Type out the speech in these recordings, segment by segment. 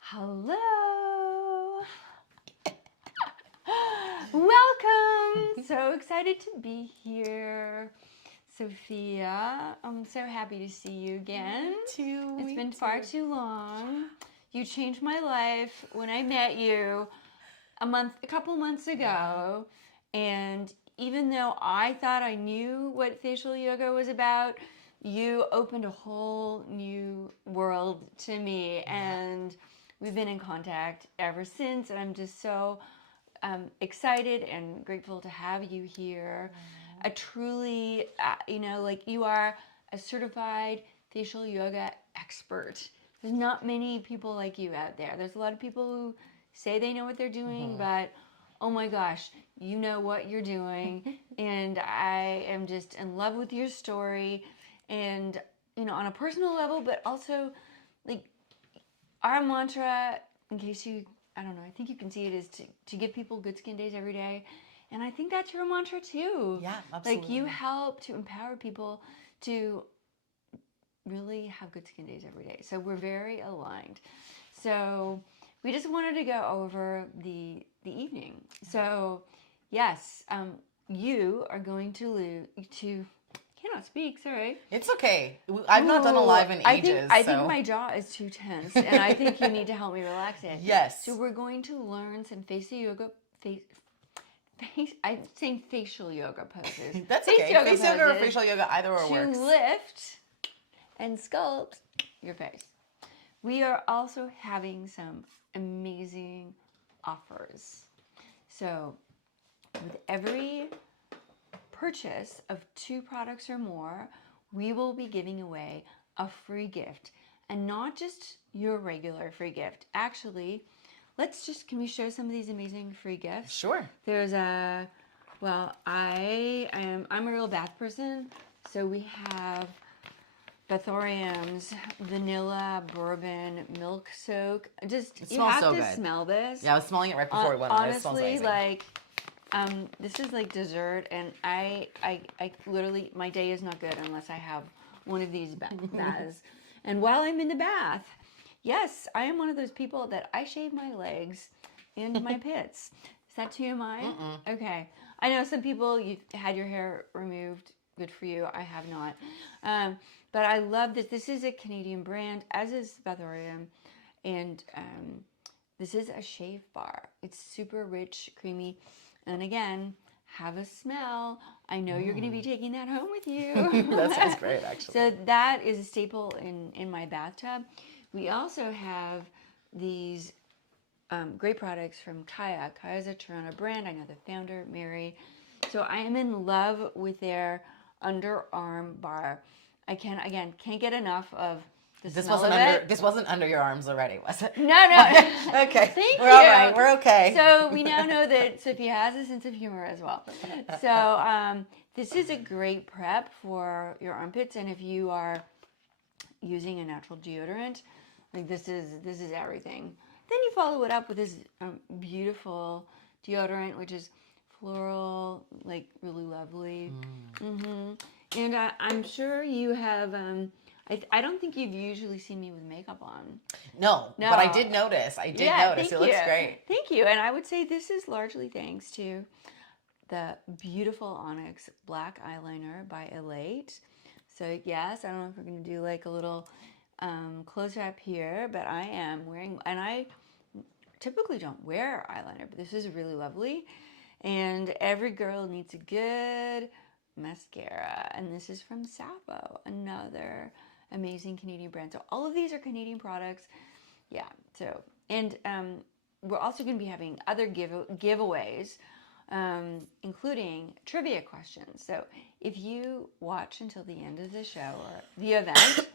Hello. Welcome. So excited to be here. Sophia, I'm so happy to see you again. Me too. It's been far too long. You changed my life when I met you a couple months ago. And even though I thought I knew what facial yoga was about, you opened a whole new world to me. And we've been in contact ever since. And I'm just so excited and grateful to have you here. A truly, you are a certified facial yoga expert. There's not many people like you out there. There's a lot of people who say they know what they're doing, but oh my gosh, you know what you're doing. And I am just in love with your story. And, on a personal level, but also, like, our mantra, in case you, I don't know, I think you can see it, is to give people good skin days every day. And I think that's your mantra too. Yeah, absolutely. Like, you help to empower people to really have good skin days every day. So we're very aligned. So we just wanted to go over the evening. So yes, you are going to cannot speak, sorry. It's okay. I've not done a live in ages. I think my jaw is too tense, and I think you need to help me relax it. Yes. So we're going to learn some facial yoga. I'm saying facial yoga poses. That's okay. Face yoga or facial yoga, either or works. To lift and sculpt your face. We are also having some amazing offers. So with every purchase of 2 products or more, we will be giving away a free gift. And not just your regular free gift. Actually, can we show some of these amazing free gifts? Sure. There's I'm a real bath person, so we have Bathorium's vanilla bourbon milk soak. You have to good. smell this. Yeah, I was smelling it right before we went on. It smells Honestly, amazing. this is like dessert, and I literally, my day is not good unless I have one of these baths. And while I'm in the bath, yes, I am one of those people that I shave my legs and my pits. Is that TMI? Okay. I know some people, you had your hair removed. Good for you. I have not. But I love this. This is a Canadian brand, as is Bathorium. And this is a shave bar. It's super rich, creamy. And again, have a smell. I know you're going to be taking that home with you. That sounds great, actually. So that is a staple in my bathtub. We also have these great products from Kaya. Kaya is a Toronto brand. I know the founder, Mary. So I am in love with their underarm bar. I can't get enough of the smell of it. This wasn't under your arms already, was it? No. Okay. Thank We're you. all right. We're okay. So we now know that Sophia has a sense of humor as well. So this is a great prep for your armpits, and if you are using a natural deodorant, like this is everything. Then you follow it up with this beautiful deodorant, which is floral, like really lovely. And I'm sure you have. I don't think you've usually seen me with makeup on. No, but I did notice. It looks great. Thank you. And I would say this is largely thanks to the beautiful Onyx black eyeliner by Elate. So yes, I don't know if we're going to do like a little close-up here, but I am wearing, and I typically don't wear eyeliner, but this is really lovely. And every girl needs a good mascara. And this is from Sappho, another amazing Canadian brand. So all of these are Canadian products. Yeah. So, and we're also going to be having other giveaways, including trivia questions. So if you watch until the end of the show or the event,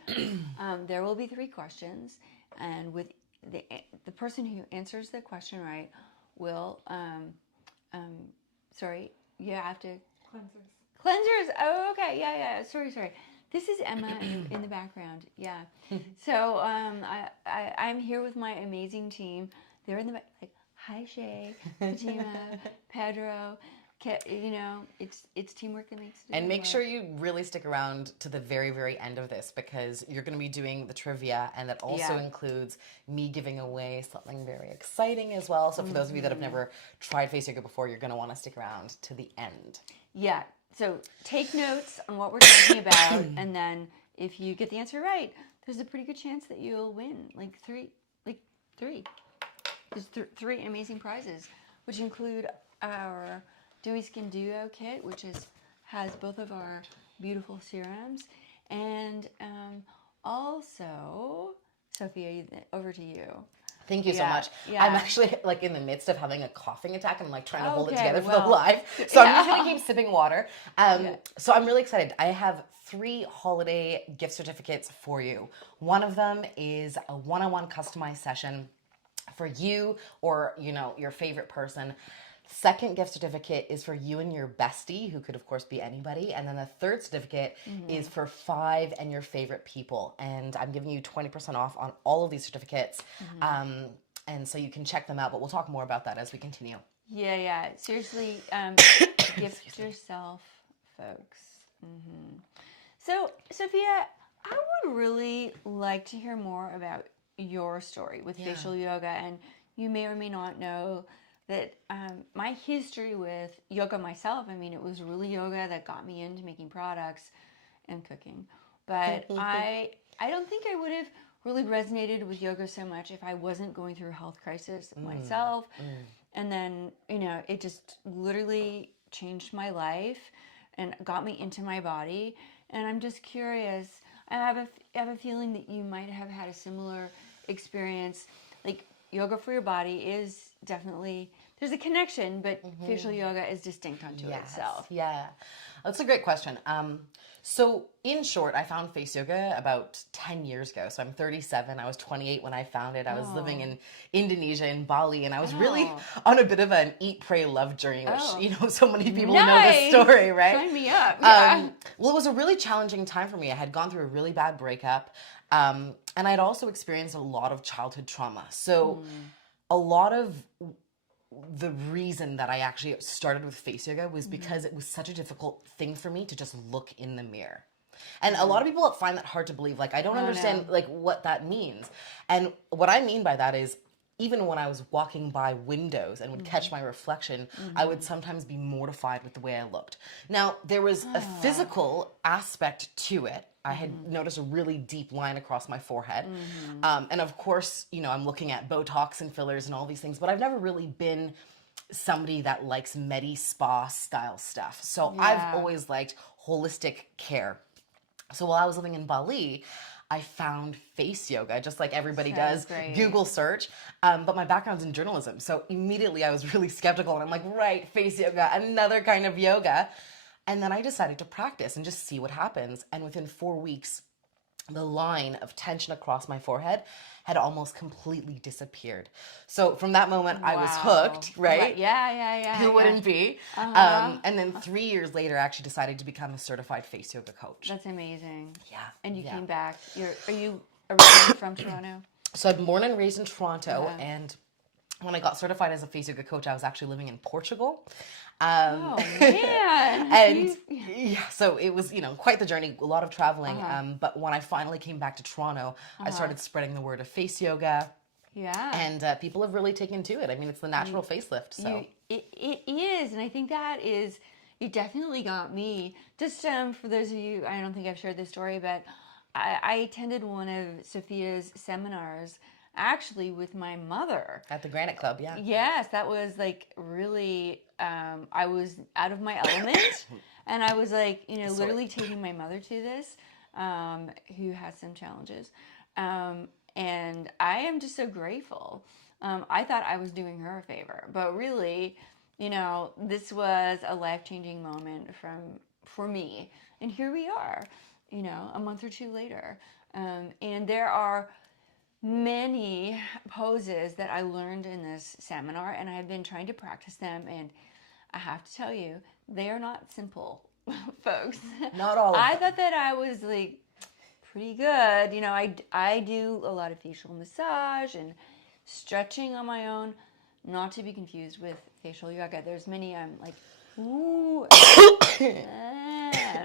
there will be 3 questions, and with the person who answers the question right will, you have to cleansers. Oh, okay, yeah. Sorry. This is Emma in the background. Yeah. So I'm here with my amazing team. They're in the back, like, hi Shay, Fatima, Pedro. You know, it's teamwork that makes it. And make sure you really stick around to the very, very end of this, because you're going to be doing the trivia, and that also includes me giving away something very exciting as well. So for those of you that have never tried face yoga before, you're going to want to stick around to the end. Yeah. So take notes on what we're talking about, and then if you get the answer right, there's a pretty good chance that you'll win like three. There's three amazing prizes, which include our Dewy Skin Duo kit, which has both of our beautiful serums, and also, Sophia, over to you. Thank you so much. Yeah. I'm actually like in the midst of having a coughing attack. I'm like trying to hold it together for the live. So I'm just going to keep sipping water. So I'm really excited. I have 3 holiday gift certificates for you. One of them is a one-on-one customized session for you or, you know, your favorite person. Second gift certificate is for you and your bestie, who could of course be anybody. And then the third certificate is for 5 and your favorite people. And I'm giving you 20% off on all of these certificates. And so you can check them out, but we'll talk more about that as we continue. Yeah. Seriously, gift yourself, folks. So, Sophia, I would really like to hear more about your story with facial yoga. And you may or may not know that my history with yoga myself, I mean, it was really yoga that got me into making products and cooking. But I don't think I would have really resonated with yoga so much if I wasn't going through a health crisis myself. And then, you know, it just literally changed my life and got me into my body. And I'm just curious, I have a feeling that you might have had a similar experience. Like, yoga for your body is definitely, there's a connection, but facial yoga is distinct unto itself. Yeah, that's a great question. So in short, I found face yoga about 10 years ago. So I'm 37. I was 28 when I found it. I was living in Indonesia, in Bali, and I was really on a bit of an eat, pray, love journey, which, you know, so many people know this story, right? Sign me up. Yeah. Well, it was a really challenging time for me. I had gone through a really bad breakup, and I'd also experienced a lot of childhood trauma. So a lot of the reason that I actually started with face yoga was because it was such a difficult thing for me to just look in the mirror. And a lot of people find that hard to believe. Like, I don't understand like what that means. And what I mean by that is, even when I was walking by windows and would catch my reflection, I would sometimes be mortified with the way I looked. Now, there was a physical aspect to it. I had noticed a really deep line across my forehead. And of course, you know, I'm looking at Botox and fillers and all these things, but I've never really been somebody that likes medi spa style stuff. So I've always liked holistic care. So while I was living in Bali, I found face yoga, just like everybody does. Great. Google search. But my background's in journalism. So immediately I was really skeptical. And I'm like, right, face yoga, another kind of yoga. And then I decided to practice and just see what happens. And within 4 weeks, the line of tension across my forehead had almost completely disappeared. So from that moment, I was hooked, right? Yeah. Who wouldn't be? And then 3 years later, I actually decided to become a certified face yoga coach. That's amazing. Yeah. And you came back. Are you originally from Toronto? So I'm born and raised in Toronto, and when I got certified as a face yoga coach, I was actually living in Portugal. Oh man! And so it was, you know, quite the journey, a lot of traveling. But when I finally came back to Toronto, I started spreading the word of face yoga. Yeah. And people have really taken to it. I mean, it's the natural facelift. So it is, and I think that is, it definitely got me. Just for those of you, I don't think I've shared this story, but I attended one of Sophia's seminars, actually with my mother. At the Granite Club, yeah. Yes, that was like really, I was out of my element. And I was like, you know, literally taking my mother to this, who has some challenges. And I am just so grateful. I thought I was doing her a favor. But really, you know, this was a life-changing moment for me. And here we are, you know, a month or two later. And there are many poses that I learned in this seminar, and I've been trying to practice them, and I have to tell you, they are not simple, folks. Not all of them. I thought that I was like pretty good. You know, I do a lot of facial massage and stretching on my own, not to be confused with facial yoga. There's many like Ooh.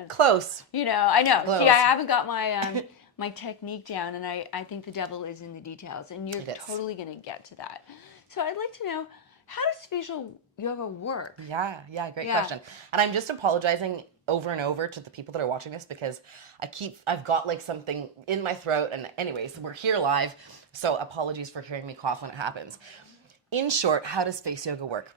Close. You know, I know. Close. See, I haven't got my my technique down, and I think the devil is in the details, and you're totally going to get to that. So I'd like to know, how does facial yoga work? Yeah, great question. And I'm just apologizing over and over to the people that are watching this because I've got like something in my throat, and anyways, we're here live, so apologies for hearing me cough when it happens. In short, how does face yoga work?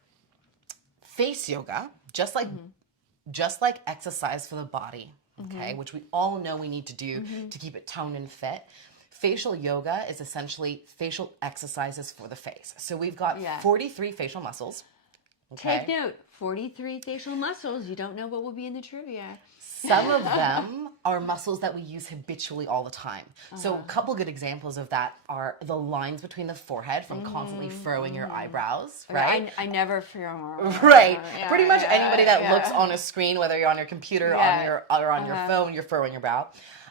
Face yoga, just like exercise for the body, okay, which we all know we need to do to keep it toned and fit. Facial yoga is essentially facial exercises for the face. So we've got 43 facial muscles. Okay? Take note, 43 facial muscles. You don't know what will be in the trivia. Some of them are muscles that we use habitually all the time. So a couple good examples of that are the lines between the forehead from constantly furrowing your eyebrows, right? I never furrow. Right. Pretty much anybody that looks on a screen, whether you're on your computer or on your phone, you're furrowing your brow.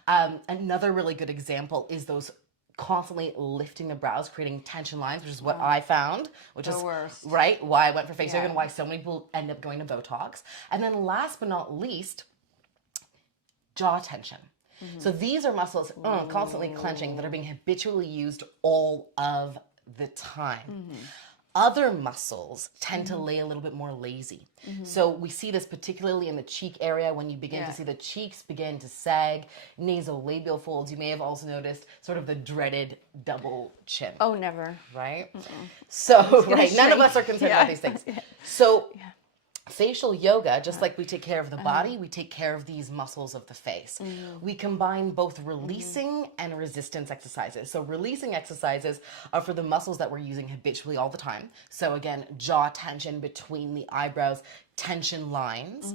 Another really good example is those constantly lifting the brows, creating tension lines, which is what I found, which is worst. Right, why I went for face yoga and why so many people end up going to Botox. And then last but not least, jaw tension. So these are muscles constantly clenching that are being habitually used all of the time. Other muscles tend to lay a little bit more lazy. So we see this particularly in the cheek area when you begin to see the cheeks begin to sag, nasolabial folds. You may have also noticed sort of the dreaded double chin. Oh, never. Right? So, none of us are concerned about these things. So, facial yoga, just like we take care of the body, we take care of these muscles of the face. We combine both releasing and resistance exercises. So releasing exercises are for the muscles that we're using habitually all the time. So again, jaw tension between the eyebrows, tension lines.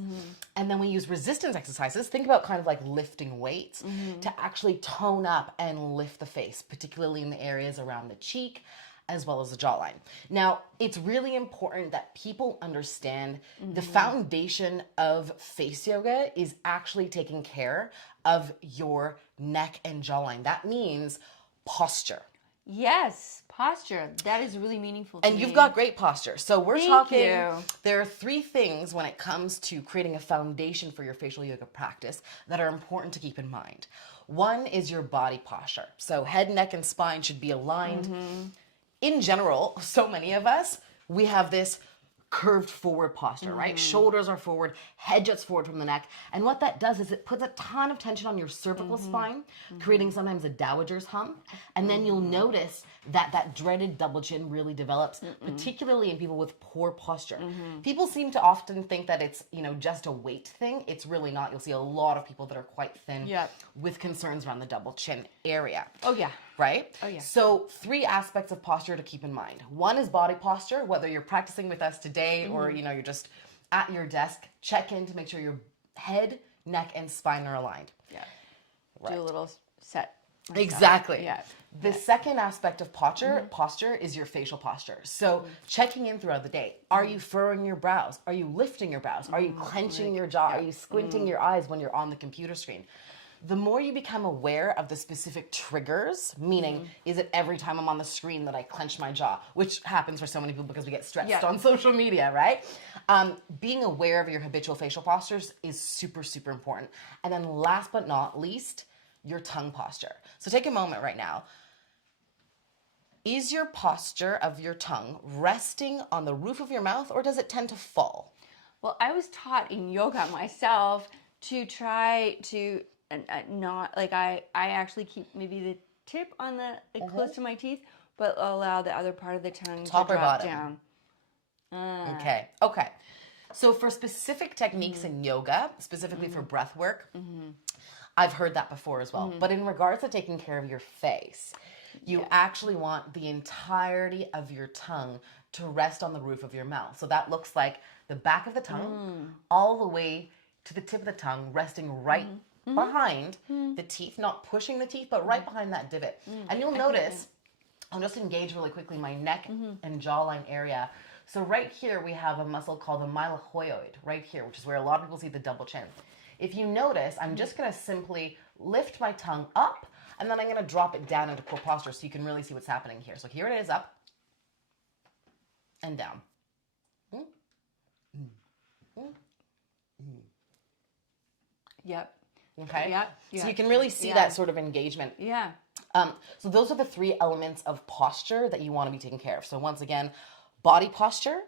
And then we use resistance exercises. Think about kind of like lifting weights to actually tone up and lift the face, particularly in the areas around the cheek, as well as the jawline. Now, it's really important that people understand the foundation of face yoga is actually taking care of your neck and jawline. That means posture. Yes, posture. That is really meaningful to me. And you've got great posture. So we're Thank you. There are 3 things when it comes to creating a foundation for your facial yoga practice that are important to keep in mind. One is your body posture. So head, neck, and spine should be aligned. In general, so many of us, we have this curved forward posture, right? Shoulders are forward, head juts forward from the neck. And what that does is it puts a ton of tension on your cervical spine, creating sometimes a dowager's hump. And then you'll notice that that dreaded double chin really develops, particularly in people with poor posture. People seem to often think that it's, just a weight thing. It's really not. You'll see a lot of people that are quite thin with concerns around the double chin area. Oh, yeah. Right? Oh, yeah. So 3 aspects of posture to keep in mind. One is body posture, whether you're practicing with us today or, you're just at your desk. Check in to make sure your head, neck, and spine are aligned. Yeah. Right. Do a little set. Exactly. Yeah. The second aspect of posture is your facial posture. So checking in throughout the day. Are you furrowing your brows? Are you lifting your brows? Are you clenching your jaw? Are you squinting your eyes when you're on the computer screen? The more you become aware of the specific triggers, meaning, is it every time I'm on the screen that I clench my jaw, which happens for so many people because we get stressed on social media, right? Being aware of your habitual facial postures is super, super important. And then last but not least, your tongue posture. So take a moment right now. Is your posture of your tongue resting on the roof of your mouth, or does it tend to fall? Well, I was taught in yoga myself to try to not, like I actually keep maybe the tip on the close to my teeth, but allow the other part of the tongue Top to or drop bottom? down. Okay. So for specific techniques in yoga, specifically for breath work, I've heard that before as well. But in regards to taking care of your face, you actually want the entirety of your tongue to rest on the roof of your mouth. So that looks like the back of the tongue all the way to the tip of the tongue, resting right behind the teeth, not pushing the teeth, but right behind that divot. And you'll notice, I'll just engage really quickly my neck and jawline area. So right here, we have a muscle called the mylohyoid, right here, which is where a lot of people see the double chin. If you notice, I'm just going to simply lift my tongue up, and then I'm going to drop it down into core posture so you can really see what's happening here. So here it is, up and down. Yep. Okay? Yep. So you can really see that sort of engagement. Yeah. So those are the 3 elements of posture that you want to be taking care of. So once again, body posture,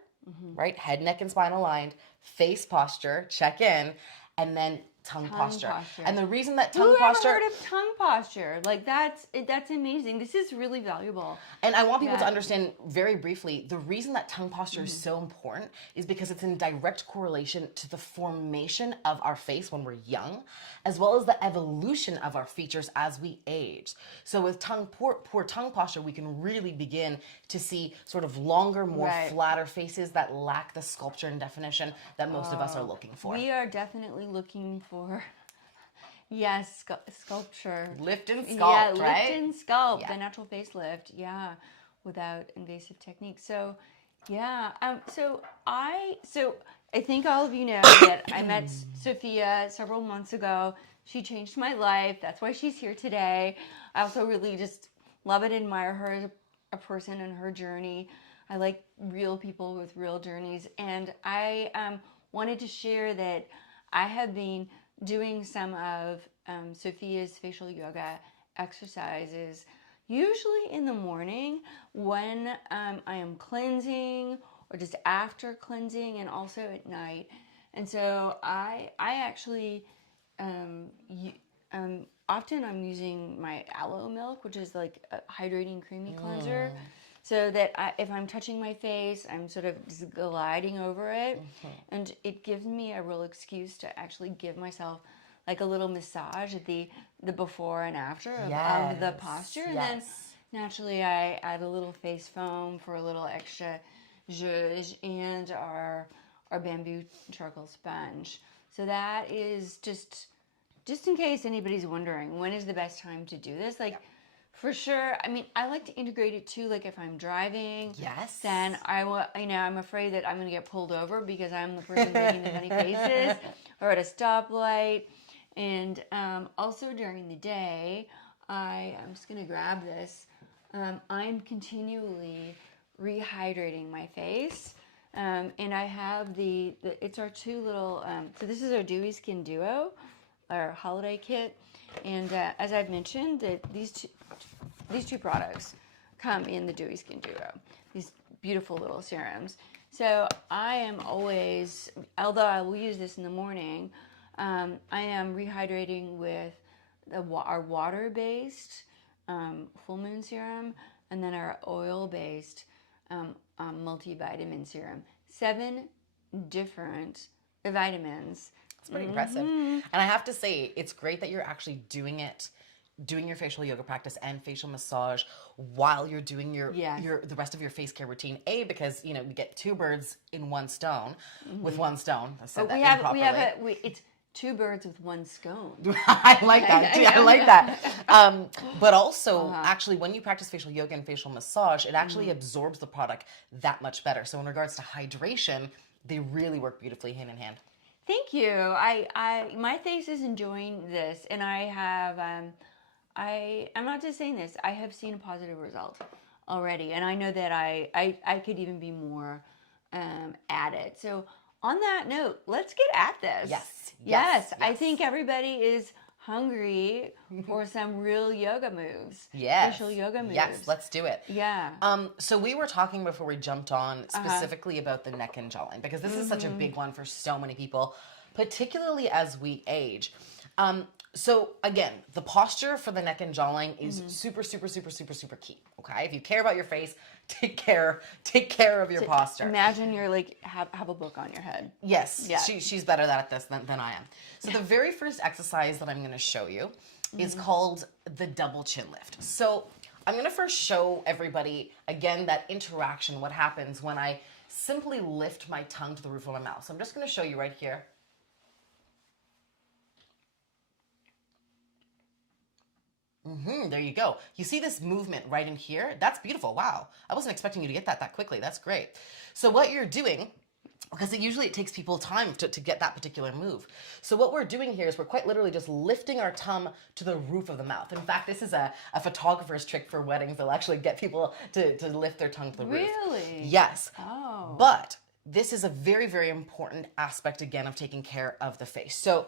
right? Head, neck, and spine aligned. Face posture, check in. And then tongue posture. And the reason that tongue posture... Who ever heard of tongue posture? Like, that's amazing. This is really valuable. And I want people to understand very briefly, the reason that tongue posture is so important is because it's in direct correlation to the formation of our face when we're young, as well as the evolution of our features as we age. So with poor tongue posture, we can really begin to see sort of longer, more flatter faces that lack the sculpture and definition that most of us are looking for. We are definitely looking for... Yes, sculpture. Lift and sculpt, right? Lift and sculpt, the natural facelift, without invasive techniques. So, so I think all of you know that I met Sophia several months ago. She changed my life. That's why she's here today. I also really just love and admire her as a person and her journey. I like real people with real journeys, and I wanted to share that I have been doing some of Sophia's facial yoga exercises, usually in the morning when I am cleansing or just after cleansing, and also at night. And so I actually often I'm using my aloe milk, which is like a hydrating creamy cleanser. So that if I'm touching my face, I'm sort of just gliding over it. And it gives me a real excuse to actually give myself like a little massage at the before and after of the posture. And then naturally I add a little face foam for a little extra zhuzh and our bamboo charcoal sponge. So that is just in case anybody's wondering, when is the best time to do this? Like, for sure. I mean, I like to integrate it too. Like if I'm driving, then I'm afraid that I'm going to get pulled over because I'm the person making the funny faces, or at a stoplight. And also during the day, I'm just going to grab this. I'm continually rehydrating my face. And I have it's our 2 little, so this is our Dewy Skin Duo, our holiday kit. And as I've mentioned, that these two products come in the Dewy Skin Duo, these beautiful little serums. So I am always, although I will use this in the morning, I am rehydrating with our water-based full moon serum, and then our oil-based multivitamin serum. 7 different vitamins. It's pretty impressive. And I have to say, it's great that you're actually doing your facial yoga practice and facial massage while you're doing the rest of your face care routine. Because you get 2 birds in one stone with one stone. I said that improperly. It's 2 birds with 1 scone. I like that. I like that. But also, actually, when you practice facial yoga and facial massage, it actually absorbs the product that much better. So in regards to hydration, they really work beautifully hand in hand. Thank you. My face is enjoying this, and I have. I'm not just saying this. I have seen a positive result already, and I know that I could even be more at it. So on that note, let's get at this. Yes. I think everybody is hungry for some real yoga moves. Facial yoga moves. Yes, let's do it. Yeah. So we were talking before we jumped on specifically about the neck and jawline, because this is such a big one for so many people, particularly as we age. So again, the posture for the neck and jawline is super, super, super, super, super key. Okay, if you care about your face, take care of your posture. Imagine you're like have a book on your head. Yes, she's better at this than I am. So the very first exercise that I'm going to show you is called the double chin lift. So I'm going to first show everybody again that interaction, what happens when I simply lift my tongue to the roof of my mouth. So I'm just going to show you right here. There you go. You see this movement right in here? That's beautiful. Wow. I wasn't expecting you to get that quickly. That's great. So what you're doing, because it takes people time to get that particular move. So what we're doing here is we're quite literally just lifting our tongue to the roof of the mouth. In fact, this is a photographer's trick for weddings. They'll actually get people to lift their tongue to the roof. Really? Yes. Oh. But this is a very, very important aspect, again, of taking care of the face. So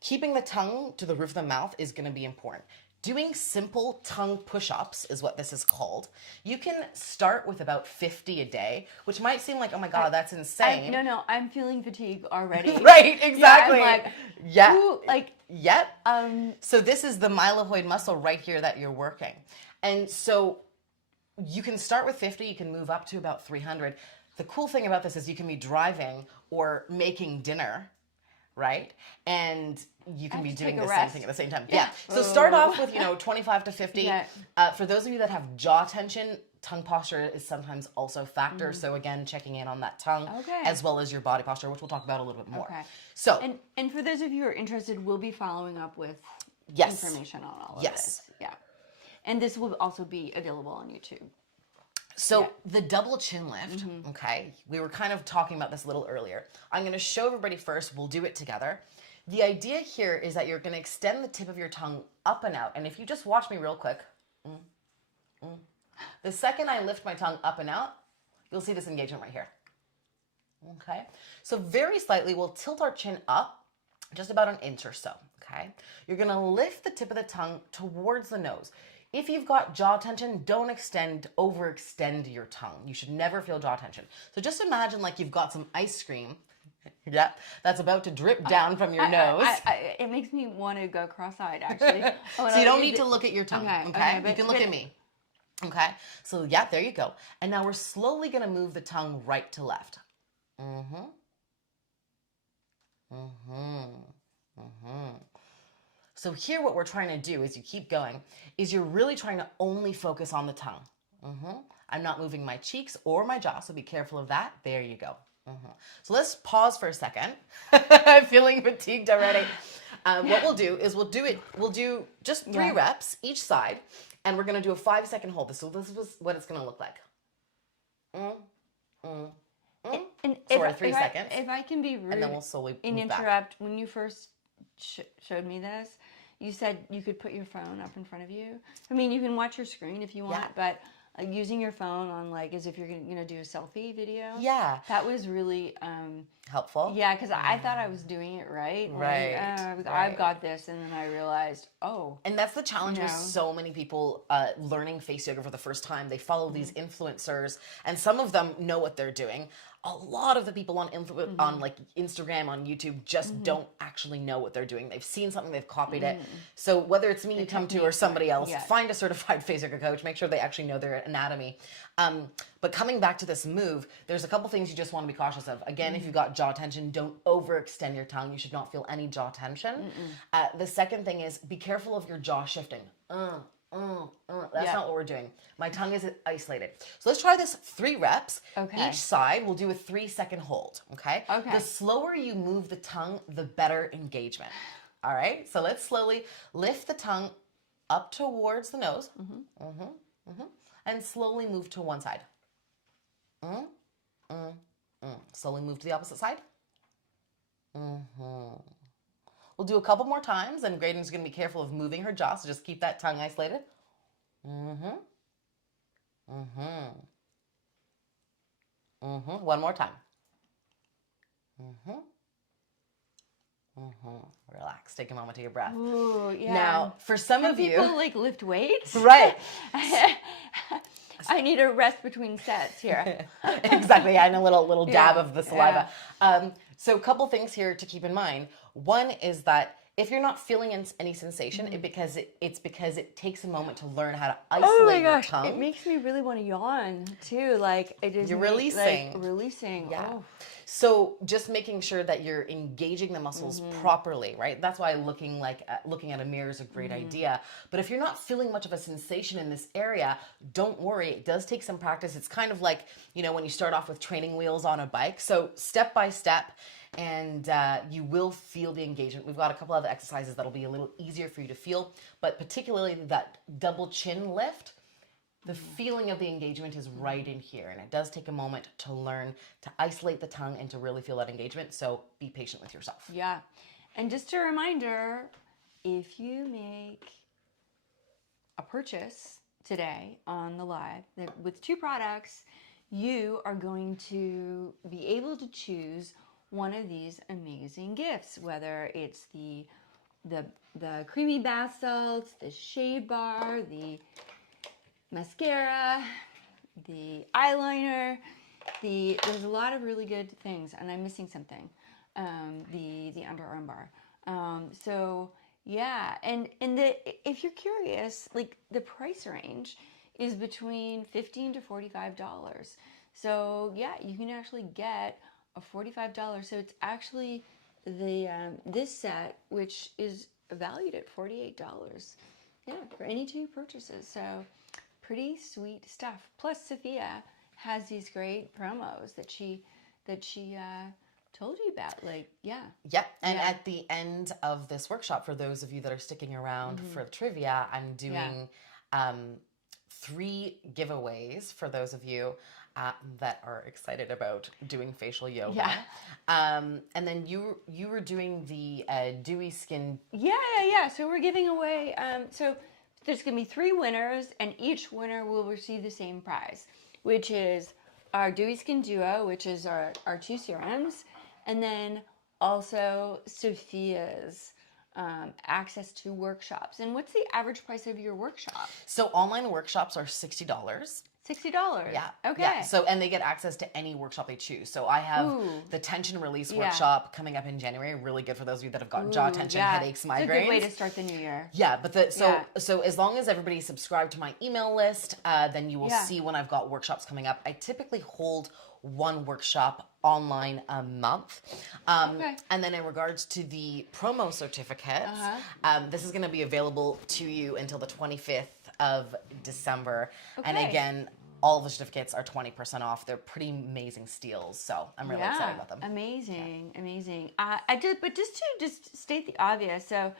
keeping the tongue to the roof of the mouth is going to be important. Doing simple tongue push-ups is what this is called. You can start with about 50 a day, which might seem like, oh my God, that's insane. No, I'm feeling fatigue already. Right, exactly. Yeah, I'm like, yeah. ooh, like, yep. So this is the mylohyoid muscle right here that you're working. And so you can start with 50, you can move up to about 300. The cool thing about this is you can be driving or making dinner, right? And you can be doing the same thing at the same time. Yeah. So start off with, 25 to 50. Yeah. For those of you that have jaw tension, tongue posture is sometimes also a factor. So again, checking in on that tongue as well as your body posture, which we'll talk about a little bit more. Okay. So, and for those of you who are interested, we'll be following up with information on all of this. Yeah. And this will also be available on YouTube. So the double chin lift, okay, we were kind of talking about this a little earlier. I'm going to show everybody first. We'll do it together. The idea here is that you're going to extend the tip of your tongue up and out. And if you just watch me real quick, the second I lift my tongue up and out, you'll see this engagement right here. Okay, so very slightly, we'll tilt our chin up just about an inch or so. Okay, you're going to lift the tip of the tongue towards the nose. If you've got jaw tension, don't overextend your tongue. You should never feel jaw tension. So just imagine like you've got some ice cream, that's about to drip down from your nose. It makes me want to go cross-eyed, actually. So you don't need to look at your tongue, okay? You can look at me, okay? So there you go. And now we're slowly going to move the tongue right to left. So here what we're trying to do as you keep going is you're really trying to only focus on the tongue. I'm not moving my cheeks or my jaw, so be careful of that. There you go. So let's pause for a second. I'm feeling fatigued already. What we'll do is we'll do just 3 reps each side, and we're going to do a 5-second hold. So this is what it's going to look like. And 3 seconds. If I can be rude and then we'll slowly and move interrupt, when you first showed me this, you said you could put your phone up in front of you. I mean, you can watch your screen if you want, but using your phone on as if you're gonna do a selfie video. Yeah, that was really helpful. Yeah, because I thought I was doing it right. Right. I've got this, and then I realized, and that's the challenge with so many people learning face yoga for the first time. They follow these influencers, and some of them know what they're doing. A lot of the people on Instagram, on YouTube, just don't actually know what they're doing. They've seen something, they've copied it. So whether it's me you come to or somebody else, find a certified face yoga coach. Make sure they actually know their anatomy. But coming back to this move, there's a couple things you just want to be cautious of. Again, if you've got jaw tension, don't overextend your tongue. You should not feel any jaw tension. The second thing is be careful of your jaw shifting. That's not what we're doing. My tongue is isolated. So let's try this 3 reps. Each side, we'll do a 3-second hold. Okay? The slower you move the tongue, the better engagement. All right? So let's slowly lift the tongue up towards the nose. And slowly move to one side. Slowly move to the opposite side. We'll do a couple more times, and Graydon's going to be careful of moving her jaw, so just keep that tongue isolated. One more time. Relax. Take a moment to your breath. Ooh, yeah. Now, for some of you... people lift weights? Right. I need a rest between sets here. Exactly. And a little dab of the saliva. So a couple things here to keep in mind. One is that if you're not feeling any sensation, it's because it takes a moment to learn how to isolate your tongue. It makes me really want to yawn too. You're releasing. Releasing. Yeah. Oh. So just making sure that you're engaging the muscles properly, right? That's why looking at a mirror is a great idea. But if you're not feeling much of a sensation in this area, don't worry. It does take some practice. It's kind of like, when you start off with training wheels on a bike. So step by step, and you will feel the engagement. We've got a couple other exercises that'll be a little easier for you to feel, but particularly that double chin lift, the feeling of the engagement is right in here, and it does take a moment to learn to isolate the tongue and to really feel that engagement, so be patient with yourself. Yeah, and just a reminder, if you make a purchase today on the live with 2 products, you are going to be able to choose one of these amazing gifts, whether it's the creamy bath salts, the shade bar, the mascara, the eyeliner, there's a lot of really good things, and I'm missing something. The underarm bar. So yeah, and if you're curious, like the price range is between $15 to $45. So yeah, you can actually get a $45. So it's actually this set, which is valued at $48. Yeah, for any two purchases. So pretty sweet stuff. Plus, Sophia has these great promos that she told you about. Like, yeah. Yep. And at the end of this workshop, for those of you that are sticking around for the trivia, I'm doing 3 giveaways for those of you that are excited about doing facial yoga. Yeah. And then you were doing the dewy skin. Yeah. So we're giving away. So there's going to be 3 winners, and each winner will receive the same prize, which is our Dewy Skin Duo, which is our 2 serums, and then also Sophia's access to workshops. And what's the average price of your workshop? So online workshops are $60. $60. Yeah. Okay. Yeah. So, and they get access to any workshop they choose. So I have the tension release workshop coming up in January. Really good for those of you that have got jaw tension, headaches, migraines. It's a good way to start the new year. Yeah. But so as long as everybody subscribed to my email list, then you will see when I've got workshops coming up. I typically hold 1 workshop online a month. And then in regards to the promo certificates, this is going to be available to you until the 25th of December. And again, all of the certificates are 20% off. They're pretty amazing steals, so I'm really excited about them. Amazing. But just to state the obvious, so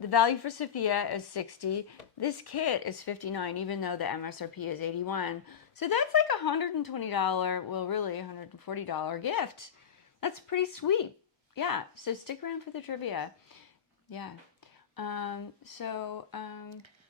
the value for Sophia is $60. This kit is $59, even though the MSRP is $81. So that's like $120, well, really $140 gift. That's pretty sweet. Yeah. So stick around for the trivia. Yeah.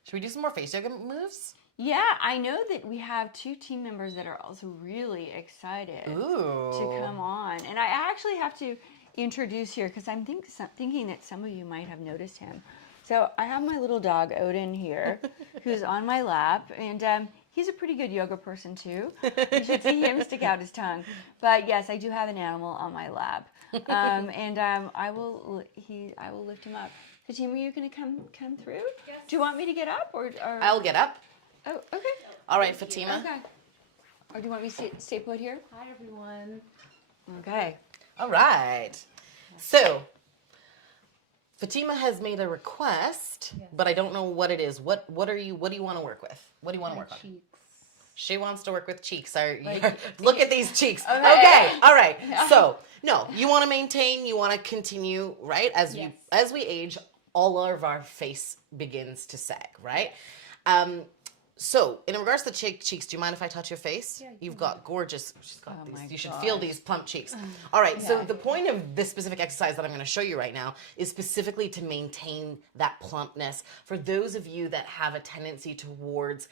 Should we do some more face yoga moves? Yeah, I know that we have 2 team members that are also really excited to come on. And I actually have to introduce here because I'm thinking that some of you might have noticed him. So I have my little dog, Odin, here, who's on my lap. And he's a pretty good yoga person, too. You should see him stick out his tongue. But yes, I do have an animal on my lap. I will lift him up. So, team, are you going to come through? Yes. Do you want me to get up? Or I'll get up. Oh, okay. All right, Fatima. Okay. Or do you want me to stay put here? Hi, everyone. Okay. All right. So, Fatima has made a request, but I don't know what it is. What do you want to work with? What do you want to work on? Cheeks. She wants to work with cheeks. Look at these cheeks. Okay. All right. Yeah. So, no, you want to maintain, you want to continue, right? As we age, all of our face begins to sag, right? So, in regards to the cheeks, do you mind if I touch your face? Yeah, you've got gorgeous, she's got these, you should feel these plump cheeks. All right, so the point of this specific exercise that I'm going to show you right now is specifically to maintain that plumpness. For those of you that have a tendency towards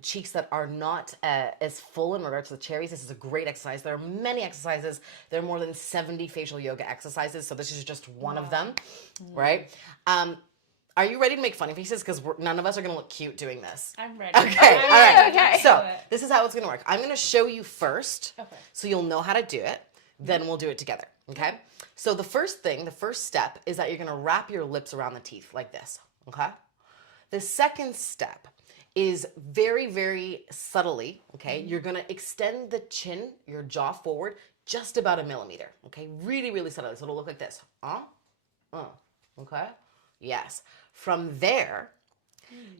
cheeks that are not as full in regards to the cherries, this is a great exercise. There are many exercises. There are more than 70 facial yoga exercises, so this is just one of them, right? Are you ready to make funny faces? Because none of us are going to look cute doing this. I'm ready. Okay, all right. Okay. So this is how it's going to work. I'm going to show you first, so you'll know how to do it. Then we'll do it together, okay? So the first step is that you're going to wrap your lips around the teeth like this, okay? The second step is very, very subtly, okay? You're going to extend the chin, your jaw forward, just about 1 millimeter, okay? Really, really subtly. So it'll look like this. Okay? Yes. From there,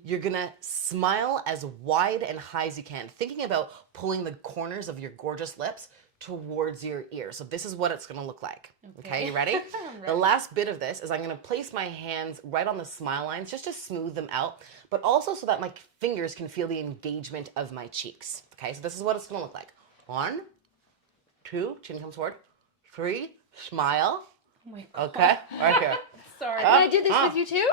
you're going to smile as wide and high as you can, thinking about pulling the corners of your gorgeous lips towards your ear. So this is what it's going to look like. Okay, you ready? The last bit of this is I'm going to place my hands right on the smile lines just to smooth them out, but also so that my fingers can feel the engagement of my cheeks. Okay, so this is what it's going to look like. 1, 2, chin comes forward. 3, smile. Oh my God. Okay, right here. Sorry. And I did this with you too?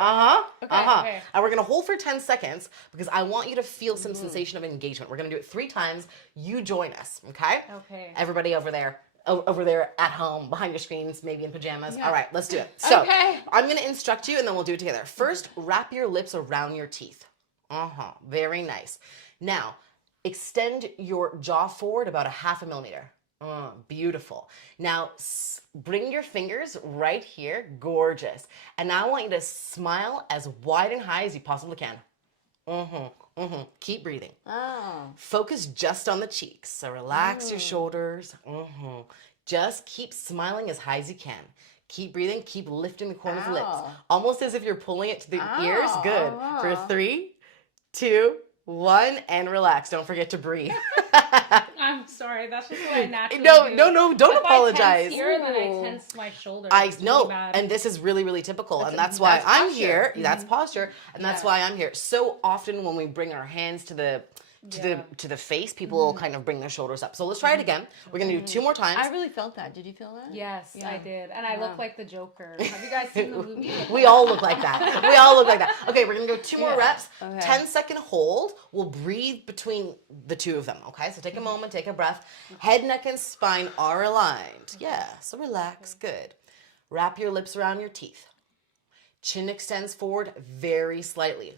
Okay. And we're gonna hold for 10 seconds because I want you to feel some sensation of engagement. We're gonna do it 3 times. You join us, okay? Okay. Everybody over there at home, behind your screens, maybe in pajamas. All right, let's do it. So Okay. I'm gonna instruct you and then we'll do it together. First, wrap your lips around your teeth. Very nice. Now, extend your jaw forward about 0.5 millimeter. Beautiful. Now, bring your fingers right here. Gorgeous. And now I want you to smile as wide and high as you possibly can. Keep breathing. Oh. Focus just on the cheeks. So relax your shoulders. Just keep smiling as high as you can. Keep breathing. Keep lifting the corners of the lips. Almost as if you're pulling it to the ears. Good. For 3, 2, 1, and relax. Don't forget to breathe. I'm sorry. That's just what I naturally do. No, don't If apologize. I tense here, then I tense my shoulder. It's really bad. And this is really, really typical, and that's why I'm posture. here. That's posture, and that's why I'm here. So often when we bring our hands to the face, people will kind of bring their shoulders up. So let's try it again. We're gonna do 2 more times. I really felt that. Did you feel that? Yes, I did. And I look like the Joker. Have you guys seen the movie? We all look like that. Okay, we're gonna go 2 more reps. 10-second hold. We'll breathe between the 2 of them. Okay, so take a moment, take a breath. Head, neck, and spine are aligned. Yeah, so relax. Good. Wrap your lips around your teeth. Chin extends forward very slightly.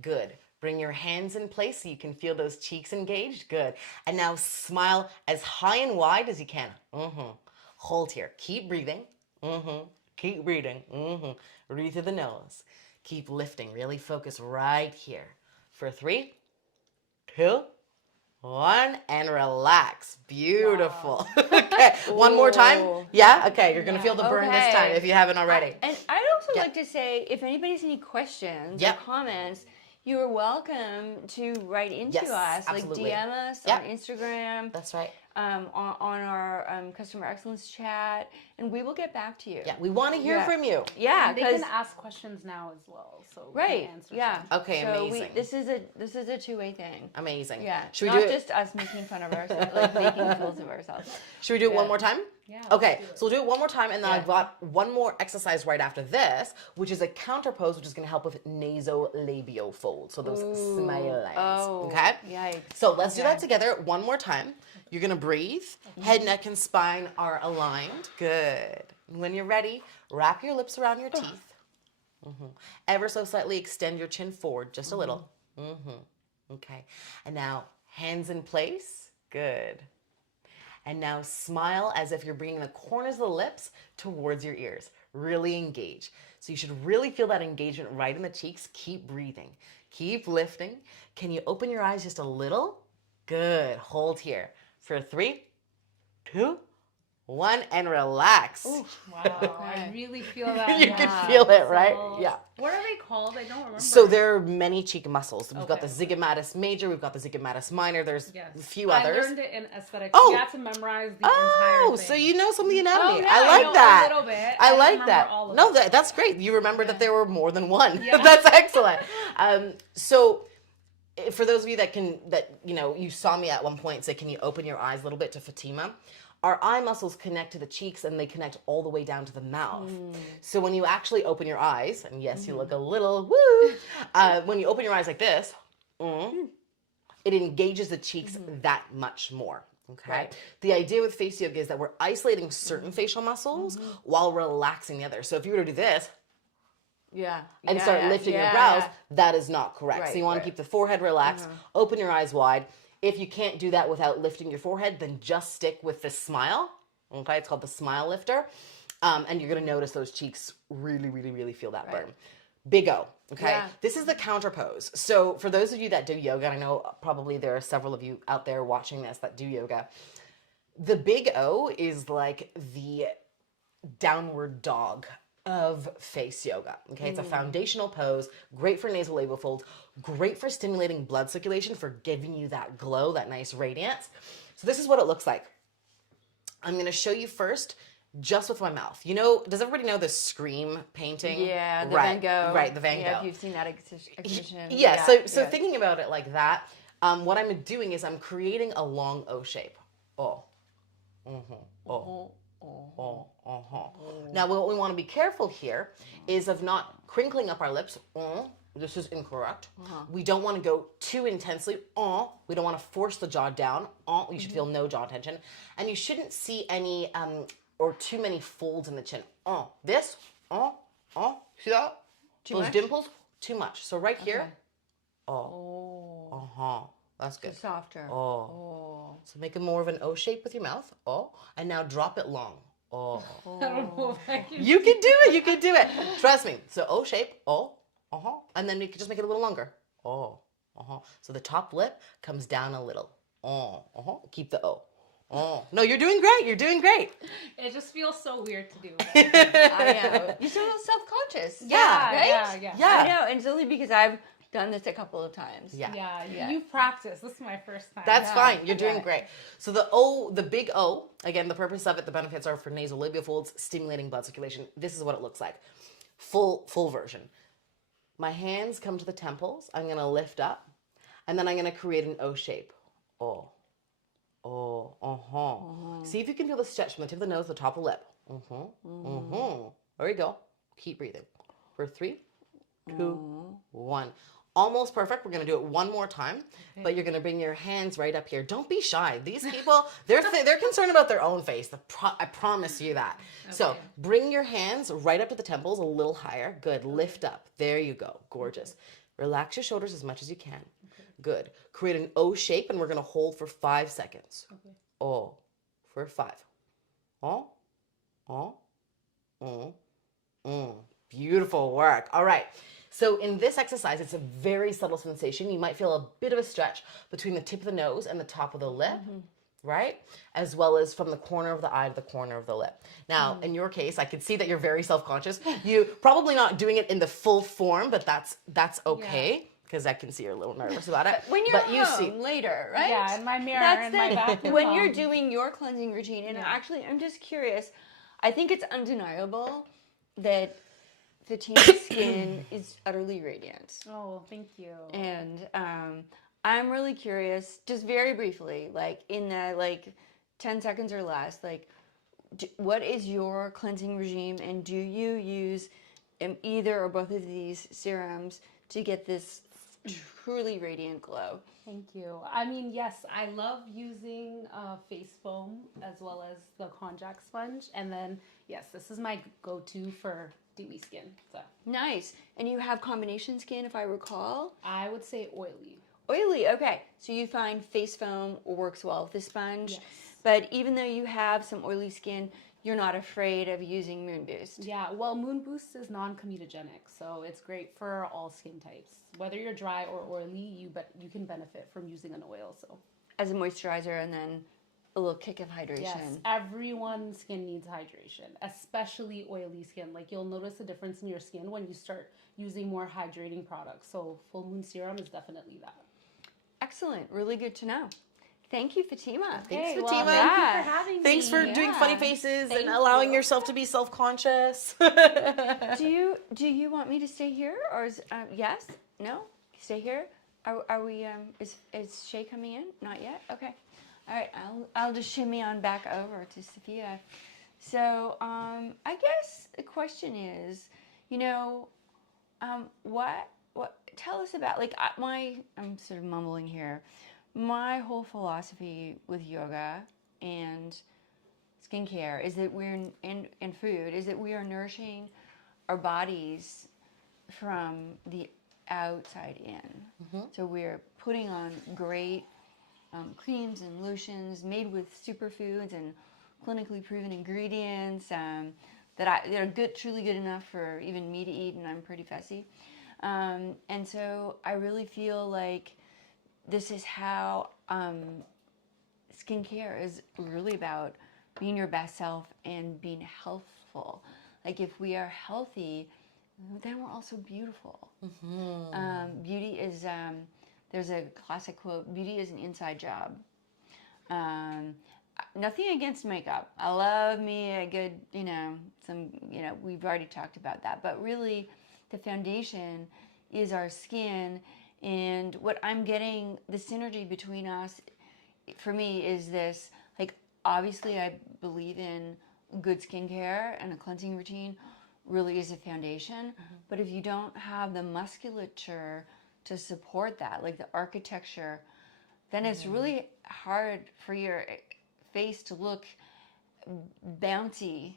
Good. Bring your hands in place so you can feel those cheeks engaged. Good. And now smile as high and wide as you can. Hold here. Keep breathing. Keep breathing. Breathe through the nose. Keep lifting. Really focus right here. For 3, 2, 1, and relax. Beautiful. Okay. One more time. Yeah? Okay. You're going to feel the burn this time if you haven't already. And I'd also like to say, if anybody has any questions or comments, you are welcome to write into us, absolutely. like DM us on Instagram. That's right. On our customer excellence chat, and we will get back to you. Yeah, we want to hear from you. Yeah, And they can ask questions now as well, so we can answer some. Okay, so amazing. this is a two-way thing. Amazing. Yeah. Should we Not do it? just us making fun of ourselves, like making fools of ourselves. Should we do it one more time? Yeah. Okay, so we'll do it one more time, and then I've got one more exercise right after this, which is a counter pose, which is going to help with nasolabial folds. So those smile lines. Oh. Okay. Yikes. So let's do that together one more time. You're going to breathe. Head, neck, and spine are aligned. Good. When you're ready, wrap your lips around your teeth. Ever so slightly extend your chin forward, just a little. Okay. And now hands in place. Good. And now smile as if you're bringing the corners of the lips towards your ears. Really engage. So you should really feel that engagement right in the cheeks. Keep breathing. Keep lifting. Can you open your eyes just a little? Good. Hold here. For 3, 2, 1, and relax. Wow, I really feel that. You can feel it, right? Yeah. What are they called? I don't remember. So there are many cheek muscles. We've got the zygomatus major, we've got the zygomatus minor, there's a few others. I learned it in aesthetics. You have to memorize the entire thing. So you know some of the anatomy. Oh, yeah, I I like know that. a little bit. I don't like remember that. all of No, it. that's great. You remember that there were more than one. Yeah. That's excellent. So for those of you that you saw me at one point say, can you open your eyes a little bit to Fatima? Our eye muscles connect to the cheeks and they connect all the way down to the mouth. So when you actually open your eyes, and yes, you look a little woo, when you open your eyes like this, it engages the cheeks that much more. Okay. Right. The idea with face yoga is that we're isolating certain facial muscles while relaxing the others. So if you were to do this, and start lifting your brows, that is not correct. Right, so you want to keep the forehead relaxed, open your eyes wide. If you can't do that without lifting your forehead, then just stick with the smile. Okay, it's called the smile lifter. And you're going to notice those cheeks really, really, really feel that burn. Big O, okay? Yeah. This is the counter pose. So for those of you that do yoga, and I know probably there are several of you out there watching this that do yoga, the big O is like the downward dog of face yoga. Okay, it's a foundational pose, great for nasolabial folds, great for stimulating blood circulation, for giving you that glow, that nice radiance. So this is what it looks like. I'm going to show you first just with my mouth. You know, does everybody know the Scream painting? Yeah, the Van Gogh. Right, the Van Gogh. Yeah, if you've seen that exhibition. Yeah, so thinking about it like that, what I'm doing is I'm creating a long O shape. Oh. Oh, uh-huh. Now, what we want to be careful here is of not crinkling up our lips. This is incorrect. We don't want to go too intensely. We don't want to force the jaw down. You should feel no jaw tension. And you shouldn't see any or too many folds in the chin. This, see that? Those dimples, too much. So right here, that's good. Softer. So make it more of an O shape with your mouth. And now drop it long. I don't know if I can. You can do it. You can do it. Trust me. So O shape. And then you can just make it a little longer. So the top lip comes down a little. Keep the O. No, you're doing great. You're doing great. It just feels so weird to do. I know. You feel self-conscious. Yeah, right? yeah. I know, and it's only because I've done this a couple of times. Yeah. You practice. This is my first time. That's fine. You're doing great. So the big O, again, the purpose of it, the benefits are for nasal labial folds, stimulating blood circulation. This is what it looks like. Full version. My hands come to the temples. I'm going to lift up, and then I'm going to create an O shape. See if you can feel the stretch from the tip of the nose to the top of the lip. There you go. Keep breathing. For 3, 2, 1. Almost perfect. We're going to do it one more time, but you're going to bring your hands right up here. Don't be shy. These people, they're concerned about their own face. I promise you that. Okay. So bring your hands right up to the temples, a little higher. Good. Lift up. There you go. Gorgeous. Relax your shoulders as much as you can. Good. Create an O shape, and we're going to hold for 5 seconds. O for 5. Beautiful work. All right. So in this exercise, it's a very subtle sensation. You might feel a bit of a stretch between the tip of the nose and the top of the lip, right? As well as from the corner of the eye to the corner of the lip. Now, in your case, I can see that you're very self-conscious. You're probably not doing it in the full form, but that's okay. Because I can see you're a little nervous about it. When you're home later, right? Yeah, in my mirror, in my bathroom. When you're doing your cleansing routine, and actually, I'm just curious. I think it's undeniable that Fatima's skin is utterly radiant. Oh, thank you. And I'm really curious, just very briefly, like in the 10 seconds or less, what is your cleansing regime, and do you use either or both of these serums to get this truly radiant glow? Thank you. I mean, yes, I love using face foam as well as the konjac sponge. And then, yes, this is my go-to for dewy skin. So nice. And you have combination skin, if I recall? I would say oily. Oily, okay. So you find face foam works well with the sponge. Yes. But even though you have some oily skin, you're not afraid of using Moon Boost. Yeah, well, Moon Boost is non-comedogenic, so it's great for all skin types. Whether you're dry or oily, you can benefit from using an oil. So as a moisturizer, and then a little kick of hydration. Yes, everyone's skin needs hydration, especially oily skin. Like, you'll notice a difference in your skin when you start using more hydrating products. So Full Moon Serum is definitely that. Excellent. Really good to know. Thank you, Fatima. Thanks, Fatima. Well, thank you for having me. Thanks for doing funny faces and allowing yourself to be self-conscious. Do you want me to stay here, or is yes? No? Stay here? Are we is Shay coming in? Not yet? Okay. All right, I'll just shimmy on back over to Sophia. So, I guess the question is, what tell us about, I'm sort of mumbling here. My whole philosophy with yoga and skincare is that and food is that we are nourishing our bodies from the outside in. So we're putting on great creams and lotions made with superfoods and clinically proven ingredients that are good, truly good enough for even me to eat, and I'm pretty fussy. And so I really feel like this is how skincare is really about being your best self and being healthful. Like, if we are healthy, then we're also beautiful. Beauty is, there's a classic quote, beauty is an inside job. Nothing against makeup. I love me a good, we've already talked about that. But really, the foundation is our skin. And what I'm getting, the synergy between us, for me, is this, obviously I believe in good skincare and a cleansing routine really is a foundation. But if you don't have the musculature to support that, like the architecture, then it's really hard for your face to look bouncy,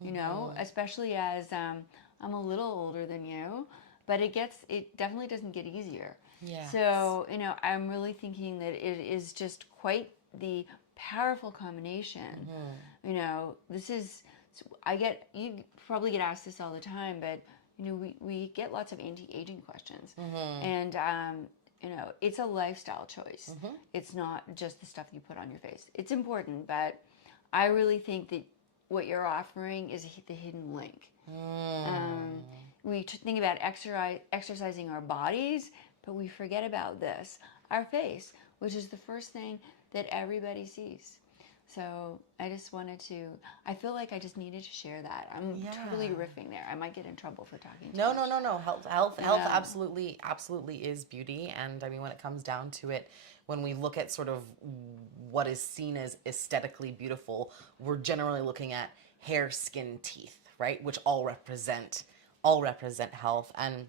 you know, especially as I'm a little older than you, but it definitely doesn't get easier. Yeah. So, you know, I'm really thinking that it is just quite the powerful combination. You know, you probably get asked this all the time, but you know, we get lots of anti-aging questions, and you know, it's a lifestyle choice. It's not just the stuff you put on your face. It's important, but I really think that what you're offering is the hidden link. We think about exercising our bodies, but we forget about this, our face, which is the first thing that everybody sees. So I feel like I just needed to share that. I'm totally riffing there. I might get in trouble for talking too much. No. Health absolutely is beauty. And I mean, when it comes down to it, when we look at sort of what is seen as aesthetically beautiful, we're generally looking at hair, skin, teeth, right? Which all represent health. And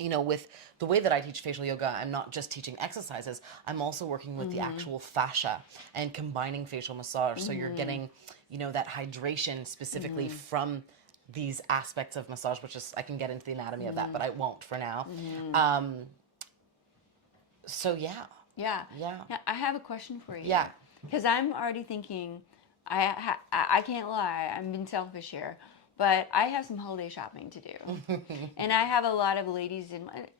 you know, with the way that I teach facial yoga, I'm not just teaching exercises. I'm also working with the actual fascia and combining facial massage. So you're getting, you know, that hydration specifically from these aspects of massage, which is, I can get into the anatomy of that, but I won't for now. So yeah. I have a question for you. Yeah. Because I'm already thinking, I can't lie, I'm being selfish here, but I have some holiday shopping to do. And I have a lot of ladies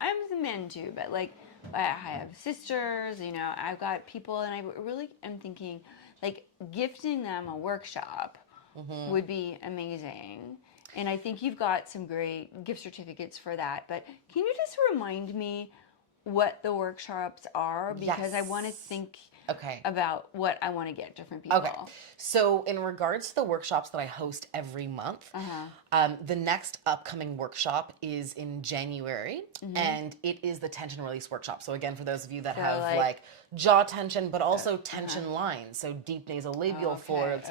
I'm the men too, but like I have sisters, you know, I've got people, and I really am thinking like gifting them a workshop would be amazing. And I think you've got some great gift certificates for that. But can you just remind me what the workshops are? Because I want to think about what I want to get different people. Okay. So in regards to the workshops that I host every month, the next upcoming workshop is in January, and it is the tension release workshop. So again, for those of you that have like jaw tension, but also tension lines, so deep nasolabial folds,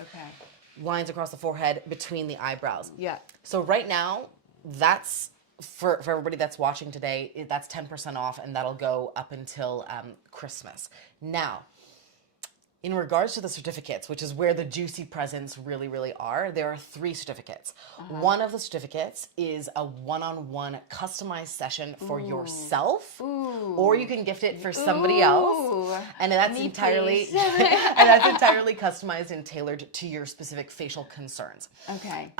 lines across the forehead, between the eyebrows. Yeah. So right now, that's for everybody that's watching today, that's 10% off, and that'll go up until Christmas. Now, in regards to the certificates, which is where the juicy presents really, really are, there are 3 certificates. One of the certificates is a one-on-one customized session for yourself, or you can gift it for somebody else, and that's entirely customized and tailored to your specific facial concerns. Okay.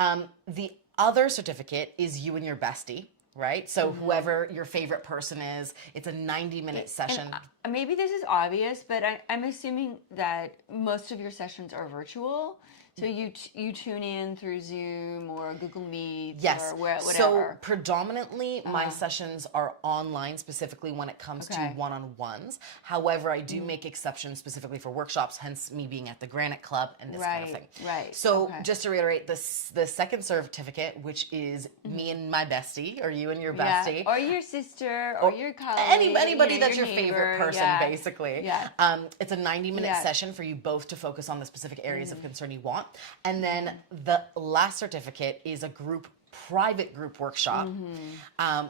The other certificate is you and your bestie. Right? So whoever your favorite person is, it's a 90-minute session. Maybe this is obvious, but I'm assuming that most of your sessions are virtual. So you tune in through Zoom or Google Meet or whatever. So predominantly my sessions are online, specifically when it comes to one-on-ones. However, I do make exceptions specifically for workshops, hence me being at the Granite Club and this kind of thing. Right. So just to reiterate, the second certificate, which is me and my bestie, or you and your bestie. Or your sister, or your colleague. Anybody that's your neighbor, favorite person, basically. Yeah. It's a 90-minute session for you both to focus on the specific areas of concern you want. And then the last certificate is a private group workshop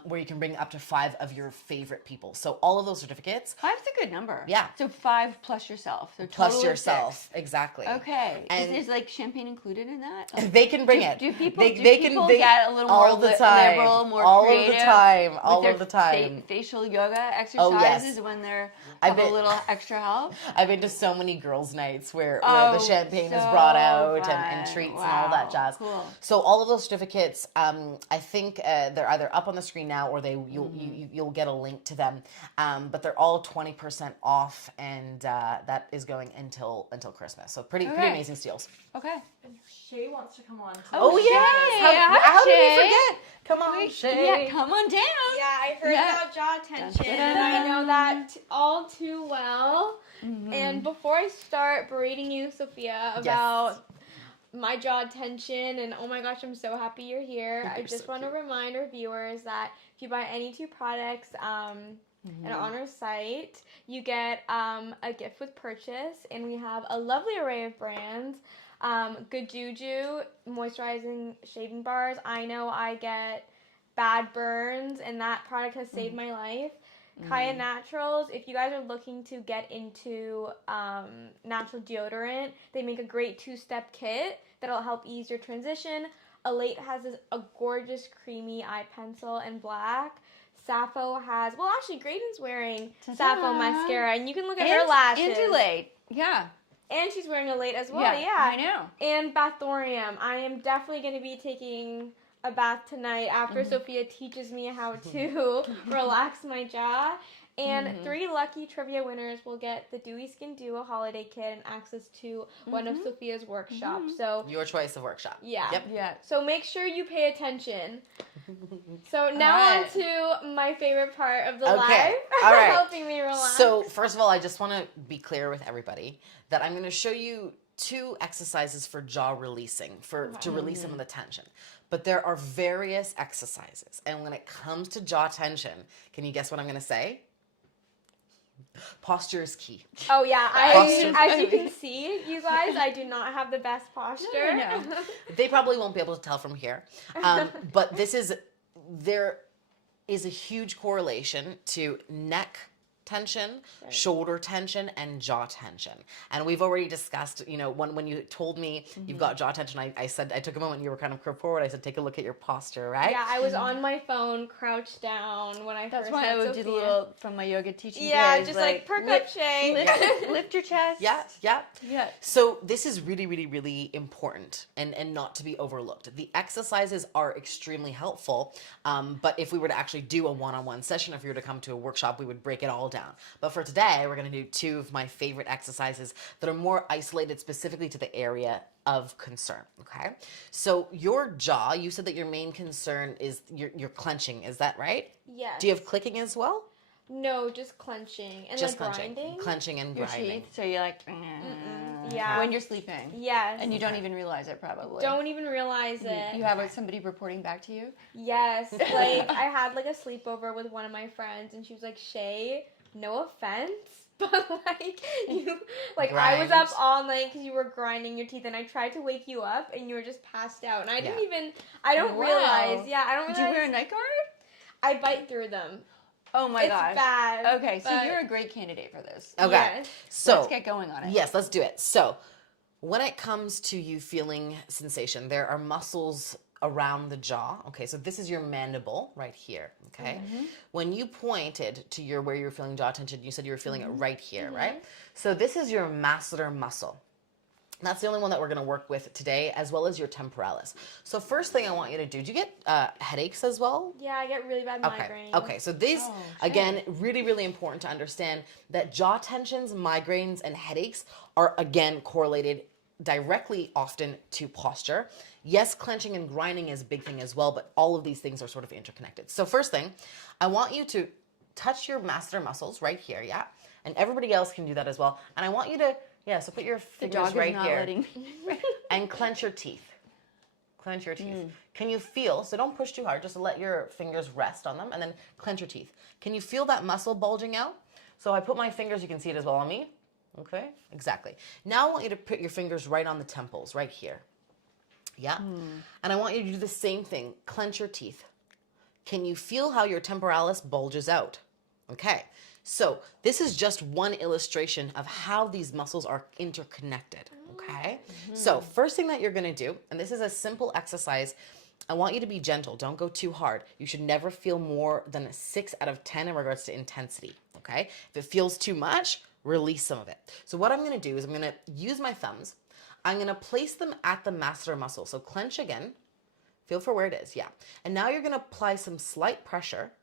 where you can bring up to 5 of your favorite people. So all of those certificates. 5's a good number. Yeah. So 5 plus yourself. So plus yourself. Exactly. Okay. And is like champagne included in that? Like, they can bring it. Do people get a little more liberal, more creative? All of the time. Facial yoga exercises when they're a little extra help? I've been to so many girls' nights where the champagne is brought out and treats and all that jazz. Cool. So all of those certificates, I think they're either up on the screen now or you'll get a link to them. But they're all 20% off, and that is going until Christmas. So pretty amazing steals. Okay. Shay wants to come on. Oh yes! How did we forget? Come on, Shay. Yeah, come on down. Yeah, I heard about jaw tension, and I know that all too well. And before I start berating you, Sophia, about my jaw tension, and oh my gosh, I'm so happy you're here. I just want to remind our viewers that if you buy any 2 products and on our site, you get a gift with purchase, and we have a lovely array of brands. Good Juju moisturizing shaving bars. I know I get bad burns, and that product has saved my life. Kaya Naturals, if you guys are looking to get into natural deodorant, they make a great 2-step kit that'll help ease your transition. Elate has a gorgeous creamy eye pencil in black. Sappho has, well, actually, Graydon's wearing Sappho mascara, and you can look at her lashes. And Elate. Yeah. And she's wearing Elate as well, yeah. I know. And Bathorium. I am definitely going to be taking a bath tonight after Sophia teaches me how to relax my jaw. And 3 lucky trivia winners will get the Dewy Skin Duo holiday kit and access to one of Sophia's workshops. So Your choice of workshop. yeah. Yep. Yeah. So make sure you pay attention. So now on to my favorite part of the live. All right. Helping me relax. So first of all, I just want to be clear with everybody that I'm going to show you 2 exercises for jaw releasing, to release some of the tension. But there are various exercises. And when it comes to jaw tension, can you guess what I'm going to say? Posture is key. Oh yeah, Posture. as you can see, you guys, I do not have the best posture. No. They probably won't be able to tell from here. But there is a huge correlation to neck tension, shoulder tension, and jaw tension. And we've already discussed, when you told me you've got jaw tension, I said, I took a moment, you were kind of curved forward. I said, take a look at your posture, right? Yeah, I was on my phone, crouched down when I That's first why met I would Sophia. do the little, from my yoga teaching Yeah, days, just like perk up, Shay. lift your chest. Yeah, yeah. Yeah. So this is really, really, really important and not to be overlooked. The exercises are extremely helpful, but if we were to actually do a one-on-one session, if we were to come to a workshop, we would break it all down. But for today, we're going to do 2 of my favorite exercises that are more isolated specifically to the area of concern, okay? So your jaw, you said that your main concern is your clenching, is that right? Yes. Do you have clicking as well? No, just clenching and Just like clenching. grinding. Clenching and Your grinding. teeth. So you're like, Yeah. when you're sleeping. Yes. And you don't even realize it, probably. Don't even realize it. You have somebody reporting back to you? Yes. Like, I had like a sleepover with one of my friends, and she was like, Shay, no offense, but like, I was up all night because you were grinding your teeth, and I tried to wake you up, and you were just passed out. And I didn't even, I don't realize. Yeah, I don't realize. Did you wear a night guard? I bite through them. Oh my It's gosh. bad. Okay, so but- you're a great candidate for this. Okay. Yes. So Let's get going on it. yes, let's do it. So when it comes to you feeling sensation, there are muscles around the jaw. Okay, so this is your mandible right here. Okay, when you pointed to where you're feeling jaw tension, you said you were feeling it right here, right? So this is your masseter muscle. That's the only one that we're going to work with today, as well as your temporalis. So first thing I want you to do you get headaches as well? Yeah, I get really bad migraines. Okay, so these, again, really, really important to understand that jaw tensions, migraines, and headaches are, again, correlated directly often to posture. Yes, clenching and grinding is a big thing as well, but all of these things are sort of interconnected. So first thing, I want you to touch your masseter muscles right here, yeah? And everybody else can do that as well. And I want you to, so put your fingers right here and clench your teeth. Clench your teeth. Can you feel, so don't push too hard, just let your fingers rest on them and then clench your teeth. Can you feel that muscle bulging out? So I put my fingers, you can see it as well on me. Okay, exactly. Now I want you to put your fingers right on the temples, right here. Yeah? And I want you to do the same thing. Clench your teeth. Can you feel how your temporalis bulges out? Okay. So this is just one illustration of how these muscles are interconnected, okay? So first thing that you're gonna do, and this is a simple exercise, I want you to be gentle, don't go too hard. You should never feel more than a 6 out of 10 in regards to intensity, okay? If it feels too much, release some of it. So what I'm gonna do is I'm gonna use my thumbs, I'm gonna place them at the masseter muscle. So clench again, feel for where it is, yeah. And now you're gonna apply some slight pressure.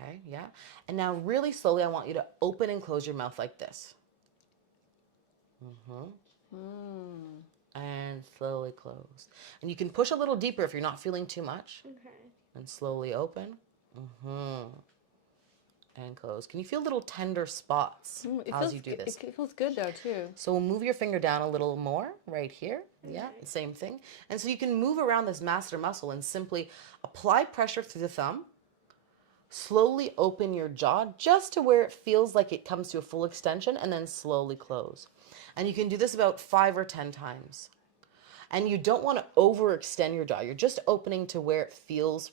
Okay, yeah. And now really slowly, I want you to open and close your mouth like this. And slowly close. And you can push a little deeper if you're not feeling too much. Okay. And slowly open. And close. Can you feel little tender spots as you do this? It feels good though too. So we'll move your finger down a little more right here. Yeah, same thing. And so you can move around this masseter muscle and simply apply pressure through the thumb. Slowly open your jaw just to where it feels like it comes to a full extension and then slowly close. And you can do this about 5 or 10 times. And you don't want to overextend your jaw. You're just opening to where it feels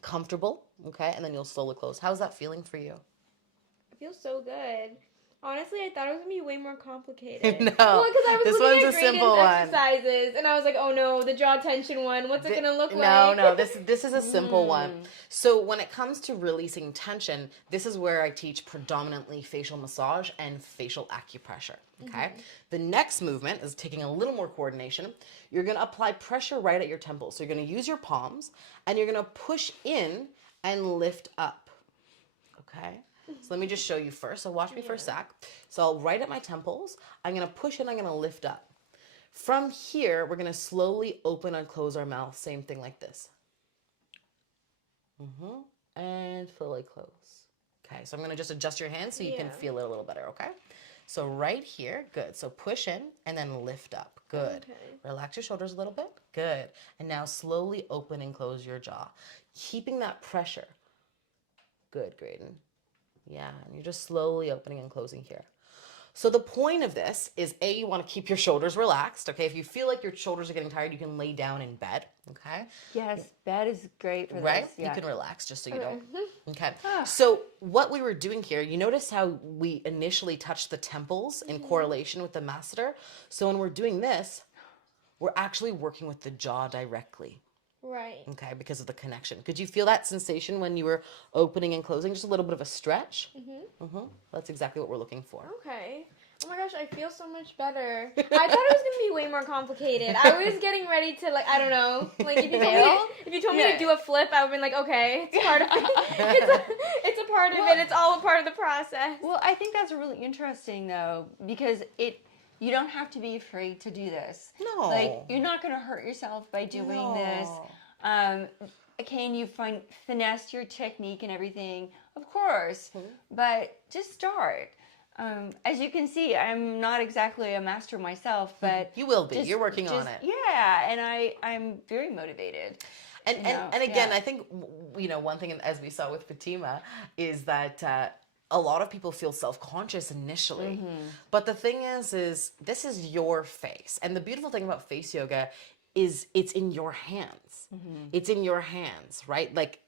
comfortable, okay? And then you'll slowly close. How's that feeling for you? It feels so good. Honestly, I thought it was gonna be way more complicated. No, Well, because I was this looking one's at a simple Graydon's one. exercises, and I was like, oh no, the jaw tension one. What's it gonna look No, like? no, this is a simple one. So when it comes to releasing tension, this is where I teach predominantly facial massage and facial acupressure, okay? The next movement is taking a little more coordination. You're gonna apply pressure right at your temples. So you're gonna use your palms, and you're gonna push in and lift up, okay? So let me just show you first. So watch me for a sec. So I'll right at my temples. I'm going to push in. I'm going to lift up. From here, we're going to slowly open and close our mouth. Same thing like this. And fully close. Okay, so I'm going to just adjust your hands so you can feel it a little better, okay? So right here, good. So push in and then lift up. Good. Okay. Relax your shoulders a little bit. Good. And now slowly open and close your jaw. Keeping that pressure. Good, Graydon. Yeah, and you're just slowly opening and closing here. So the point of this is, A, you want to keep your shoulders relaxed, okay? If you feel like your shoulders are getting tired, you can lay down in bed, okay? Yes, bed is great for Right? this. Yeah. You can relax just so you don't. Okay. So what we were doing here, you notice how we initially touched the temples in correlation with the masseter? So when we're doing this, we're actually working with the jaw directly. Right. Okay, because of the connection. Could you feel that sensation when you were opening and closing? Just a little bit of a stretch? That's exactly what we're looking for. Okay. Oh my gosh, I feel so much better. I thought it was gonna be way more complicated. I was getting ready to, like, I don't know, like if you told me to do a flip, I would've been like, okay, it's part of it. It's a part of it. It's all a part of the process. Well, I think that's really interesting though, because you don't have to be afraid to do this. No. Like, you're not going to hurt yourself by doing this. Can you finesse your technique and everything? Of course. But just start. As you can see, I'm not exactly a master myself, but... You will be. You're working on it. Yeah, and I'm very motivated. And again, I think, one thing, as we saw with Fatima, is that... a lot of people feel self-conscious initially. But the thing is this is your face. And the beautiful thing about face yoga is it's in your hands. It's in your hands, right? Like,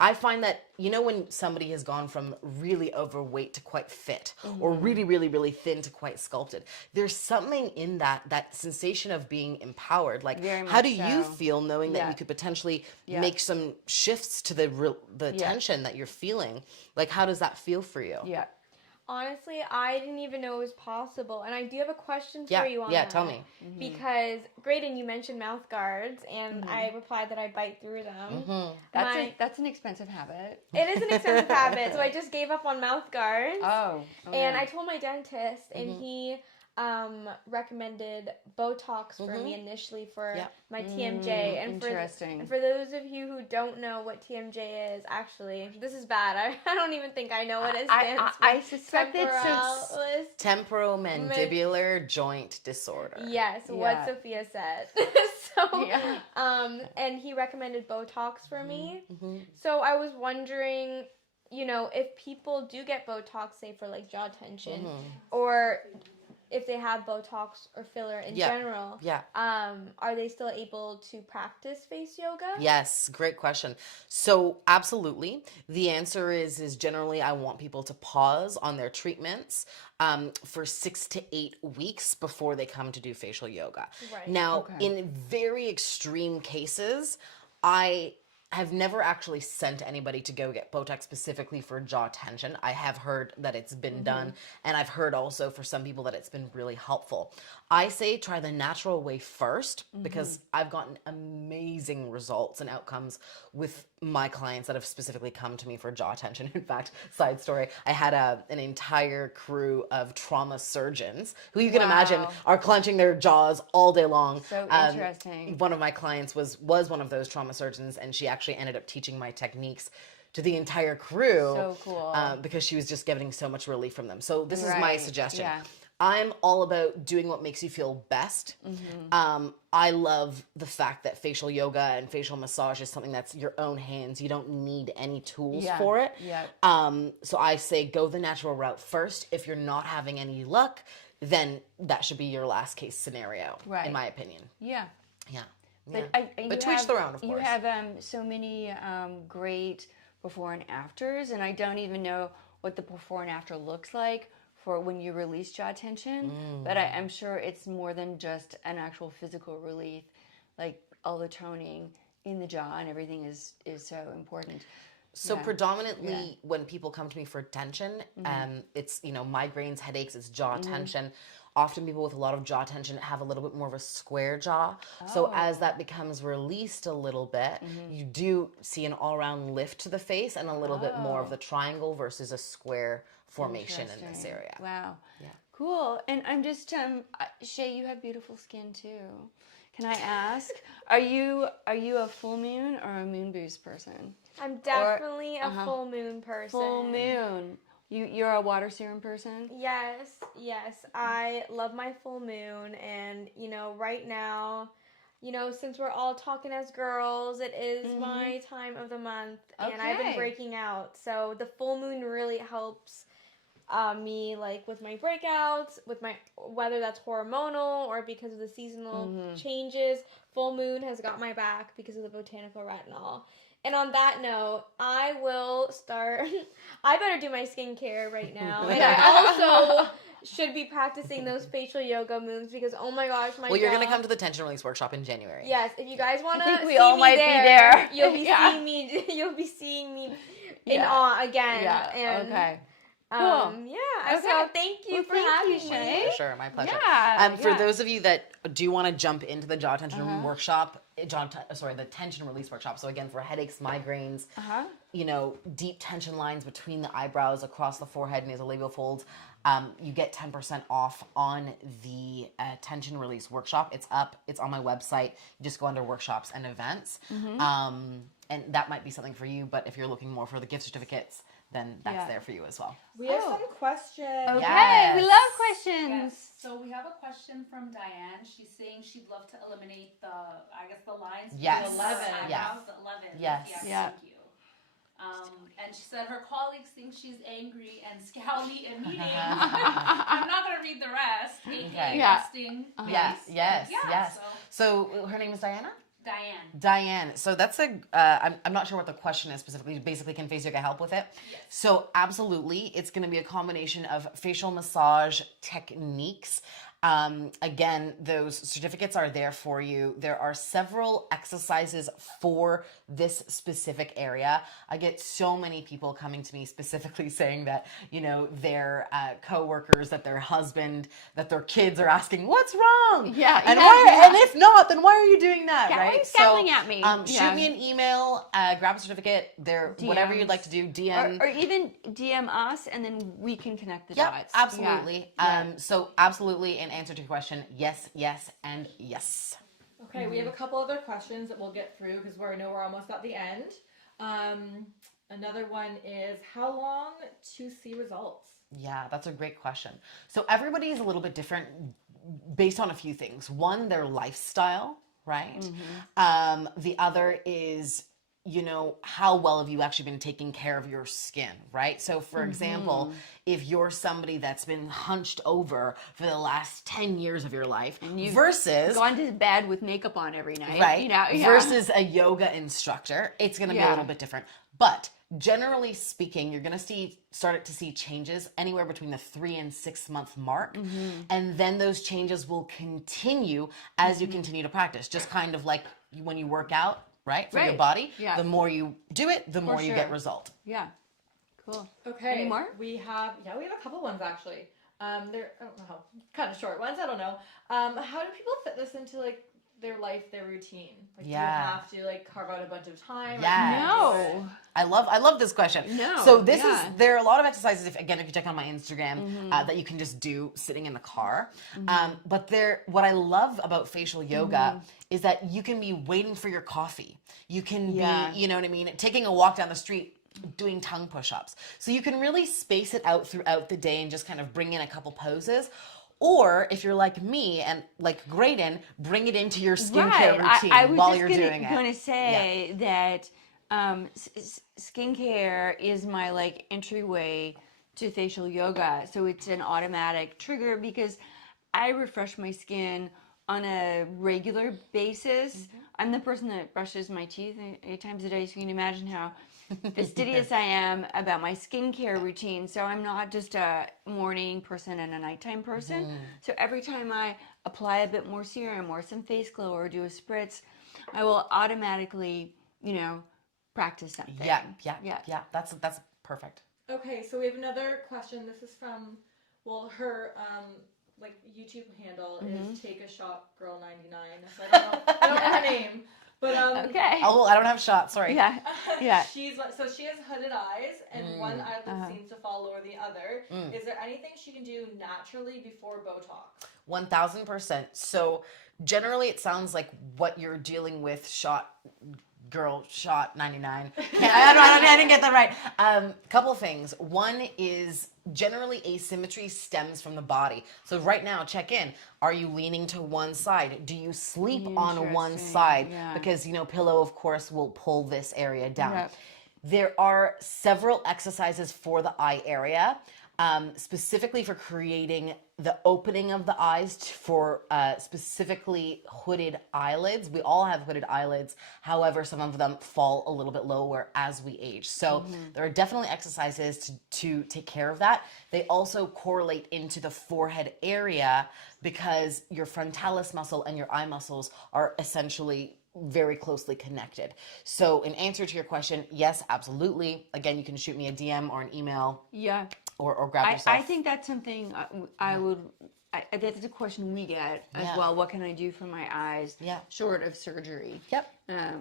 I find that, when somebody has gone from really overweight to quite fit, or really, really, really thin to quite sculpted, there's something in that sensation of being empowered. Like, how do you feel knowing that you could potentially make some shifts to the tension that you're feeling? Like, how does that feel for you? Yeah. Honestly, I didn't even know it was possible. And I do have a question for you on that. Yeah, tell me. Because, Graydon, you mentioned mouth guards, and I replied that I bite through them. That's an expensive habit. It is an expensive habit, so I just gave up on mouth guards. And I told my dentist, and he recommended Botox for me initially for my TMJ. And for those of you who don't know what TMJ is, actually, this is bad. I don't even think I know what it stands for. I suspect it's temporomandibular joint disorder. Yes, what Sophia said. And he recommended Botox for me. So I was wondering, if people do get Botox, say for like jaw tension, or if they have Botox or filler in general, are they still able to practice face yoga? Yes, great question. So absolutely. The answer is generally I want people to pause on their treatments for 6 to 8 weeks before they come to do facial yoga. Right. Now, in very extreme cases, I have never actually sent anybody to go get Botox specifically for jaw tension. I have heard that it's been done, and I've heard also for some people that it's been really helpful. I say try the natural way first, because I've gotten amazing results and outcomes with my clients that have specifically come to me for jaw tension. In fact, side story, I had an entire crew of trauma surgeons who you can imagine are clenching their jaws all day long. So interesting. One of my clients was one of those trauma surgeons, and she actually ended up teaching my techniques to the entire crew. So cool. Because she was just getting so much relief from them. So this is my suggestion. I'm all about doing what makes you feel best. I love the fact that facial yoga and facial massage is something that's your own hands. You don't need any tools for it. So I say go the natural route first. If you're not having any luck, then that should be your last case scenario, Right. in my opinion. Yeah. Yeah. But, But to each their own, of course. You have so many great before and afters, and I don't even know what the before and after looks like for when you release jaw tension. But I'm sure it's more than just an actual physical relief. Like all the toning in the jaw and everything is so important. So Yeah. predominantly when people come to me for tension, it's, migraines, headaches, it's jaw tension. Often people with a lot of jaw tension have a little bit more of a square jaw. So as that becomes released a little bit, you do see an all-around lift to the face and a little bit more of the triangle versus a square formation in this Interesting. area. Wow. Yeah. Cool. And I'm just Shay, you have beautiful skin too. Can I ask, are you a full moon or a moon boost person? I'm definitely a full moon person. Full moon. You're a water serum person? Yes. I love my full moon, and right now, since we're all talking as girls, it is my time of the month, and I've been Okay. breaking out. So the full moon really helps me, like with my breakouts, with my whether that's hormonal or because of the seasonal changes. Full moon has got my back because of the botanical retinol. And on that note, I will start. I better do my skincare right now, and I also should be practicing those facial yoga moves because oh my gosh, my Well, you're jaw. going to come to the tension release workshop in January. Yes, if you guys want to think see we all me might be there. you'll be Yeah. seeing me. You'll be seeing me in Yeah. awe again. Yeah. And, Okay. Yeah. Okay. So thank you Well, for thank you, having Shay. me. For sure, my pleasure. Yeah. For those of you that do want to jump into the jaw tension workshop, the tension release workshop. So again, for headaches, migraines, deep tension lines between the eyebrows, across the forehead, nasolabial folds, you get 10% off on the tension release workshop. It's up. It's on my website. You just go under workshops and events. And that might be something for you. But if you're looking more for the gift certificates, then that's there for you as well. We have some questions. Okay. Yes. We love questions. Yes. So we have a question from Diane. She's saying she'd love to eliminate the lines. Yes. between her 11. eyebrows, the 11. Yes. Yeah. Thank you. And she said her colleagues think she's angry and scowly in meetings. I'm not going to read the rest. Okay. Yeah. Resting. Yes. Yeah, Yes. So her name is Diana? Diane. Diane. So that's I'm not sure what the question is specifically. Basically, can face yoga help with it? Yes. So absolutely, it's going to be a combination of facial massage techniques. Again, those certificates are there for you. There are several exercises for this specific area. I get so many people coming to me specifically saying that, their coworkers, that their husband, that their kids are asking, what's wrong? Yeah, And yeah. and if not, then why are you doing that? Yeah, why are right? you scowling at me? Shoot Yeah. me an email, grab a certificate, whatever you'd like to do, DM. Or even DM us, and then we can connect the Yep, dots. absolutely. Yeah. So absolutely, in answer to your question, yes, and yes. Okay, we have a couple other questions that we'll get through because I know we're almost at the end. Another one is how long to see results? Yeah, that's a great question. So everybody is a little bit different based on a few things. One, their lifestyle, right? The other is, how well have you actually been taking care of your skin, right? So for example, if you're somebody that's been hunched over for the last 10 years of your life versus Gone to bed with makeup on every night. right versus a yoga instructor, it's going to be a little bit different. But generally speaking, you're going to start to see changes anywhere between the 3 and 6 month mark. And then those changes will continue as you continue to practice. Just kind of like when you work out, right? For your Right. body, Yeah. the more you do it, the more you sure. get result. Yeah. Cool. Okay. Any more? We have a couple ones actually. They're I don't know how kind of short ones. I don't know. How do people fit this into like their life, their routine? Like, do you have to like carve out a bunch of time? Yes. No. I love this question. No, So this yeah. is, there are a lot of exercises, if you check on my Instagram, that you can just do sitting in the car. But what I love about facial yoga is that you can be waiting for your coffee. You can be, you know what I mean, taking a walk down the street, doing tongue push-ups. So you can really space it out throughout the day and just kind of bring in a couple poses. Or if you're like me and like Graydon, bring it into your skincare routine I was while just you're doing it. going to say that skincare is my like entryway to facial yoga. So it's an automatic trigger because I refresh my skin on a regular basis. I'm the person that brushes my teeth 8 times a day, so you can imagine how fastidious I am about my skincare routine. So I'm not just a morning person and a nighttime person. So every time I apply a bit more serum or some face glow or do a spritz, I will automatically, practice something. Yeah. That's perfect. Okay, so we have another question. This is from, her like YouTube handle is Take a Shot Girl 99. So I don't know her name, but Okay. Oh, well, I don't have shots. Sorry. Yeah. she has hooded eyes, and one eyelid seems to fall lower the other. Is there anything she can do naturally before Botox? 1000%. So generally, it sounds like what you're dealing with, girl shot 99. I didn't get that right. Couple things. One is generally asymmetry stems from the body. So right now, check in. Are you leaning to one side? Do you sleep on one side? Yeah. Because, pillow, of course, will pull this area down. Yep. There are several exercises for the eye area, specifically for creating the opening of the eyes for specifically hooded eyelids. We all have hooded eyelids. However, some of them fall a little bit lower as we age. So there are definitely exercises to take care of that. They also correlate into the forehead area because your frontalis muscle and your eye muscles are essentially very closely connected. So in answer to your question, yes, absolutely. Again, you can shoot me a DM or an email. Yeah. Or grab yourself. I think that's something that's a question we get as well. What can I do for my eyes short of surgery? Yep. I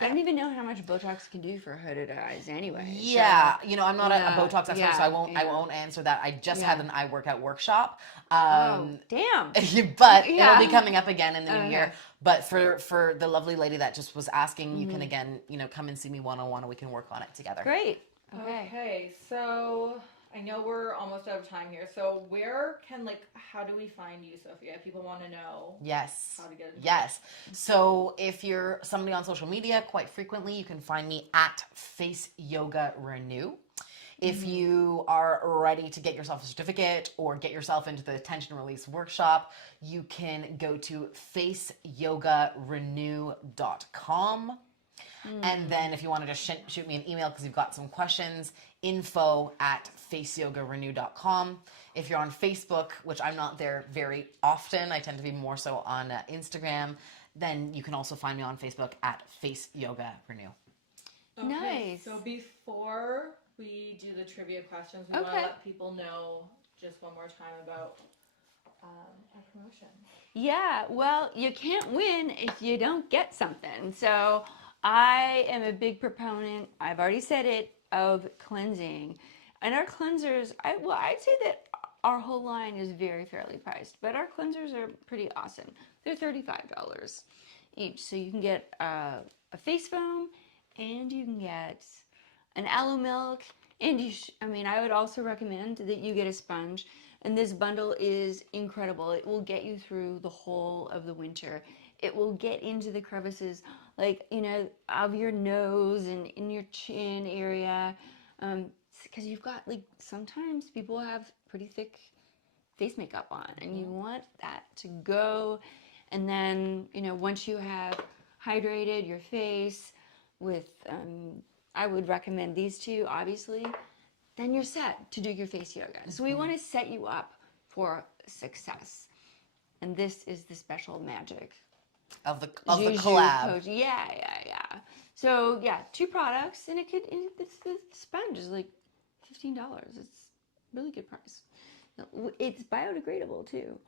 don't even know how much Botox can do for hooded eyes anyway. Yeah. I'm not a Botox expert, so I won't answer that. I just had an eye workout workshop. Oh, damn. But it'll be coming up again in the new year. But for the lovely lady that just was asking, you can again, come and see me one-on-one and we can work on it together. Great. Okay, so I know we're almost out of time here. So how do we find you, Sophia? People want to know. Yes. How to get in touch. Yes. So if you're somebody on social media, quite frequently, you can find me at Face Yoga Renew. If you are ready to get yourself a certificate or get yourself into the tension release workshop, you can go to faceyogarenew.com. And then if you want to just shoot me an email because you've got some questions, info@faceyogarenew.com. If you're on Facebook, which I'm not there very often, I tend to be more so on Instagram, then you can also find me on Facebook at Face Yoga Renew. Okay, Nice. So before we do the trivia questions, we want to let people know just one more time about our promotion. Yeah, well, you can't win if you don't get something. So I am a big proponent, I've already said it, of cleansing. And our cleansers, I'd say that our whole line is very fairly priced, but our cleansers are pretty awesome. They're $35 each. So you can get a face foam and you can get an aloe milk. And I would also recommend that you get a sponge. And this bundle is incredible. It will get you through the whole of the winter. It will get into the crevices, of your nose and in your chin area. Because you've got, sometimes people have pretty thick face makeup on. And you want that to go. And then, once you have hydrated your face with, I would recommend these two, obviously, then you're set to do your face yoga. So we want to set you up for success. And this is the special magic Of the Juju collab. Coach. Yeah. So 2 products, and the sponge is like $15. It's a really good price. It's biodegradable too.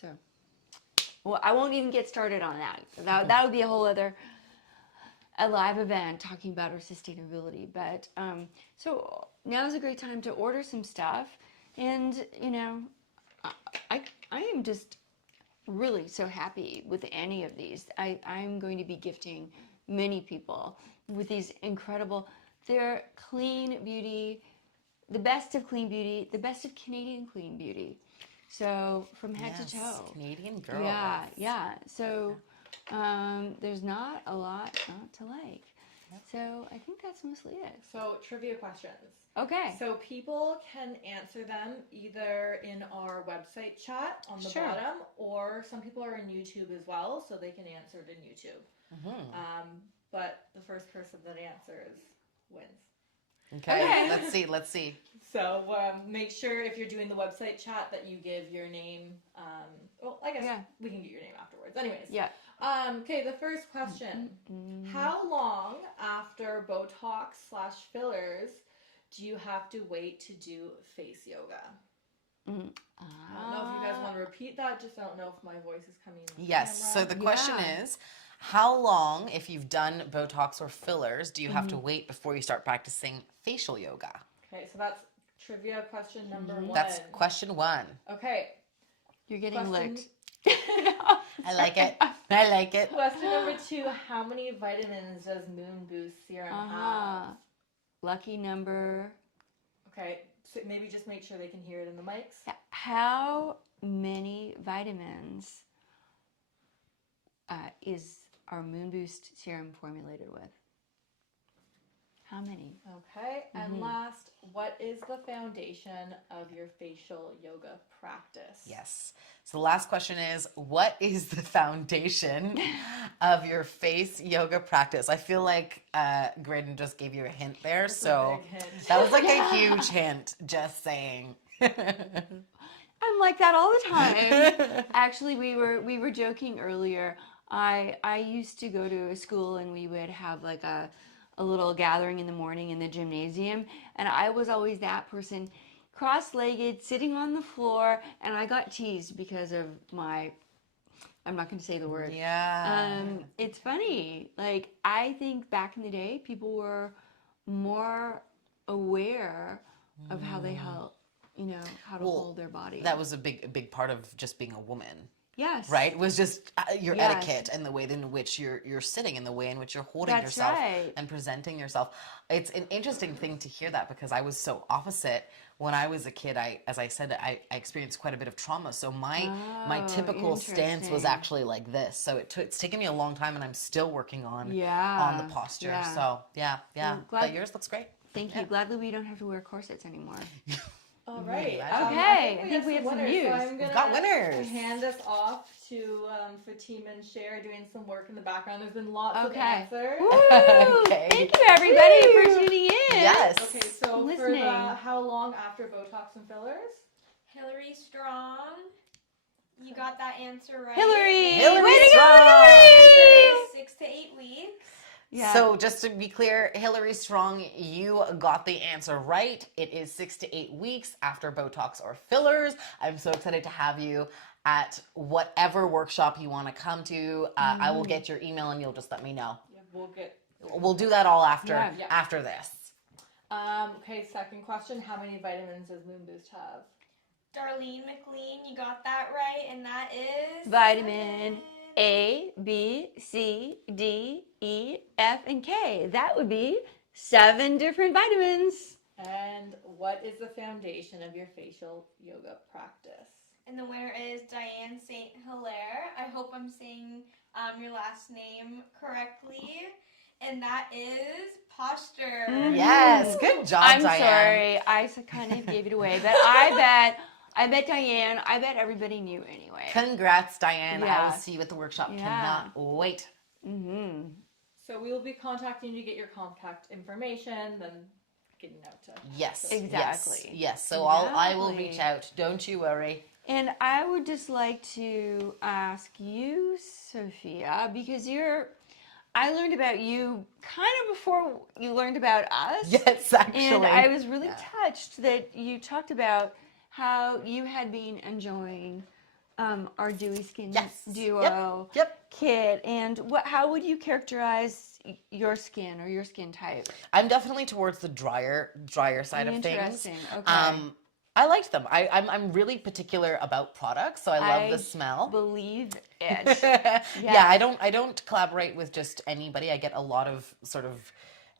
So. Well, I won't even get started on that. That would be a whole other live event talking about our sustainability. But so now is a great time to order some stuff, and I am just really so happy with any of these. I'm going to be gifting many people with these incredible. They're clean beauty, the best of clean beauty, the best of Canadian clean beauty. So from head to toe. Canadian girl. Yeah. So there's not a lot not to like. So I think that's mostly it. So trivia questions. Okay. So people can answer them either in our website chat on the Sure. bottom, or some people are in YouTube as well, so they can answer it in YouTube. But the first person that answers wins. Okay. Let's see. So make sure if you're doing the website chat that you give your name. Well, I guess we can get your name afterwards. Anyways. Yeah. Okay, the first question. How long after Botox/fillers do you have to wait to do face yoga? I don't know if you guys want to repeat that. Just I don't know if my voice is coming on Yes. camera. So the question is, how long, if you've done Botox or fillers, do you have to wait before you start practicing facial yoga? Okay, so that's trivia question number 1. That's question 1. Okay. You're getting Question- licked. I like it. I like it. Question number 2, how many vitamins does Moon Boost Serum have? Lucky number. Okay, so maybe just make sure they can hear it in the mics. How many vitamins is our Moon Boost serum formulated with? How many? Okay, and last, what is the foundation of your facial yoga practice? Yes. So the last question is, what is the foundation of your face yoga practice? I feel like Graydon just gave you a hint there. That's a So big hint. that was like a huge hint, just saying. I'm like that all the time. Actually, we were joking earlier. I used to go to a school and we would have like a little gathering in the morning in the gymnasium, and I was always that person, cross-legged, sitting on the floor, and I got teased because of my, I'm not going to say the word. Yeah. It's funny. Like, I think back in the day, people were more aware of how they held, how to hold their body. That was a big part of just being a woman. Yes. Right? Was just your Yes. etiquette and the way in which you're sitting and the way in which you're holding That's yourself right. and presenting yourself. It's an interesting thing to hear that, because I was so opposite. When I was a kid, as I said, I experienced quite a bit of trauma. So my typical stance was interesting. actually like this. So it's taken me a long time, and I'm still working on the posture. Yeah. So yeah. Well, But yours looks great. Thank you. Gladly we don't have to wear corsets anymore. All right. Okay, I think we have some winners, views. So I'm We've gonna got winners. hand this off to Fatima and Cher doing some work in the background. There's been lots of Okay. answers. Woo! Okay. Thank you, everybody, for tuning in. Yes. Okay, so for Listening. the how long after Botox and fillers? Hillary Strong. You got that answer right. Hillary! Hillary Way to Strong! go, Hillary! 6 to 8 weeks. Yeah. So just to be clear, Hillary Strong, you got the answer right. It is 6 to 8 weeks after Botox or fillers. I'm so excited to have you at whatever workshop you want to come to. I will get your email and you'll just let me know. Yeah, We'll do that all after Yeah. after this. Okay, second question. How many vitamins does Moon Boost have? Darlene McLean, you got that right, and that is Vitamin A, B, C, D, E, F, and K. That would be 7 different vitamins. And what is the foundation of your facial yoga practice? And the winner is Diane St. Hilaire. I hope I'm saying your last name correctly. And that is posture. Yes, good job, I'm Diane. sorry. I kind of gave it away, but I bet Diane, I bet everybody knew anyway. Congrats, Diane. I Yeah. will see you at the workshop. Yeah. Cannot wait. Mm-hmm. So we will be contacting you to get your contact information, then getting out to Yes. Exactly. Yes. So I will Exactly. reach out. Don't you worry. And I would just like to ask you, Sophia, because I learned about you kind of before you learned about us. Yes, actually. And I was really touched that you talked about how you had been enjoying our Dewy Skin Duo Yep. kit. And how would you characterize your skin or your skin type? I'm definitely towards the drier side of things. Interesting. Okay. I liked them. I'm really particular about products, so I love the smell. Believe it. Yeah, I don't collaborate with just anybody. I get a lot of sort of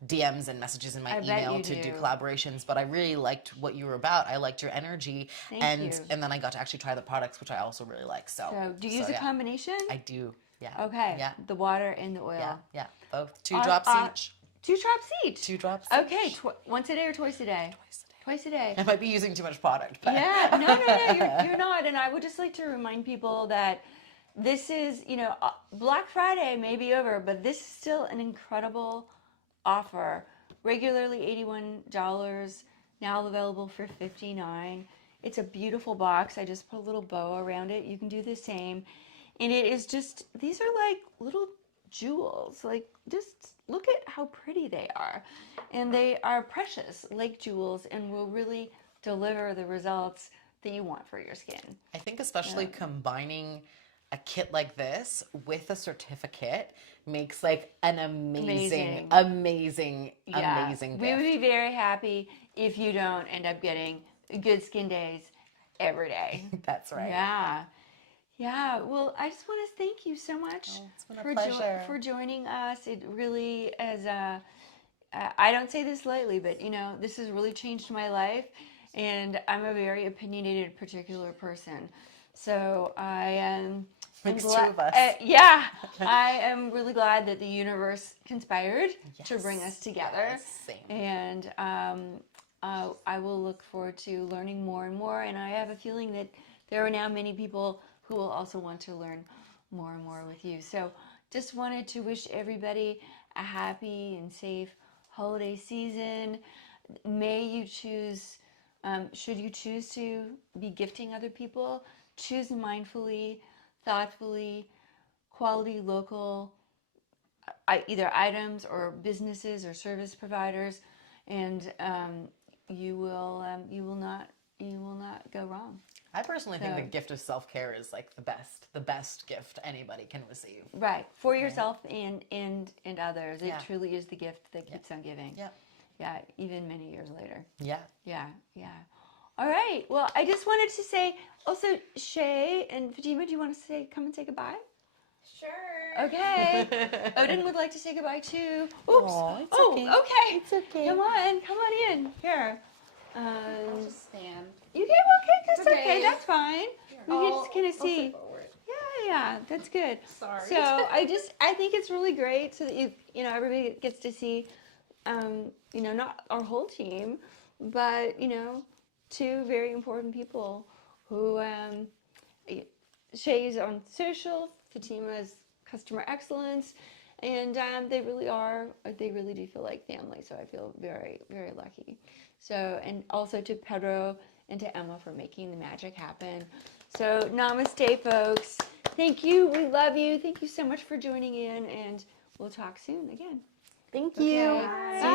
DMs and messages in my I bet email you to do do. collaborations, but I really liked what you were about. I liked your energy, Thank you. and then I got to actually try the products, which I also really like. So, do you use a yeah. combination? I do. Yeah. Okay. Yeah. The water and the oil. Yeah. Yeah. Both 2 drops each. 2 drops each. 2 drops. Okay, each. once a day or twice a day? Twice a day. I might be using too much product. But. Yeah, no, you're not. And I would just like to remind people that this is, Black Friday may be over, but this is still an incredible offer. Regularly $81, now available for $59. It's a beautiful box. I just put a little bow around it. You can do the same. And it is just, these are like little jewels. Like, just look at how pretty they are. And they are precious, like jewels, and will really deliver the results that you want for your skin. I think especially combining a kit like this with a certificate makes like an amazing gift. We would be very happy if you don't end up getting good skin days every day. That's right. Yeah. Well, I just want to thank you so much It's been a pleasure. For joining us. It really is. I don't say this lightly, but this has really changed my life, and I'm a very opinionated, particular person. So I am. Makes 2 of us. I am really glad that the universe conspired to bring us together. Yes, same. And I will look forward to learning more and more. And I have a feeling that there are now many people who will also want to learn more and more with you. So just wanted to wish everybody a happy and safe holiday season. May you choose, should you choose to be gifting other people, choose mindfully, thoughtfully, quality local, either items or businesses or service providers, and you will not go wrong. I personally think the gift of self-care is like the best gift anybody can receive. Right, for yourself and others. It Yeah. truly is the gift that keeps on giving. Yeah, even many years later. Yeah. All right. Well, I just wanted to say also, Shay and Fatima, do you want to come and say goodbye? Sure. Okay. Odin would like to say goodbye too. Oops. Aw, it's okay. Okay. It's okay. Come on in. Here. I'll just stand. You can. Okay, that's Okay. okay. That's fine. We can just kind of I'll see. sit forward. Yeah, that's good. Sorry. So I think it's really great so that everybody gets to see, not our whole team, but 2 very important people who Shay's on social, Fatima's customer excellence, and they really do feel like family. So I feel very, very lucky. So, and also to Pedro and to Emma for making the magic happen. So namaste, folks. Thank you. We love you. Thank you so much for joining in, and we'll talk soon again. Thank you. Bye. See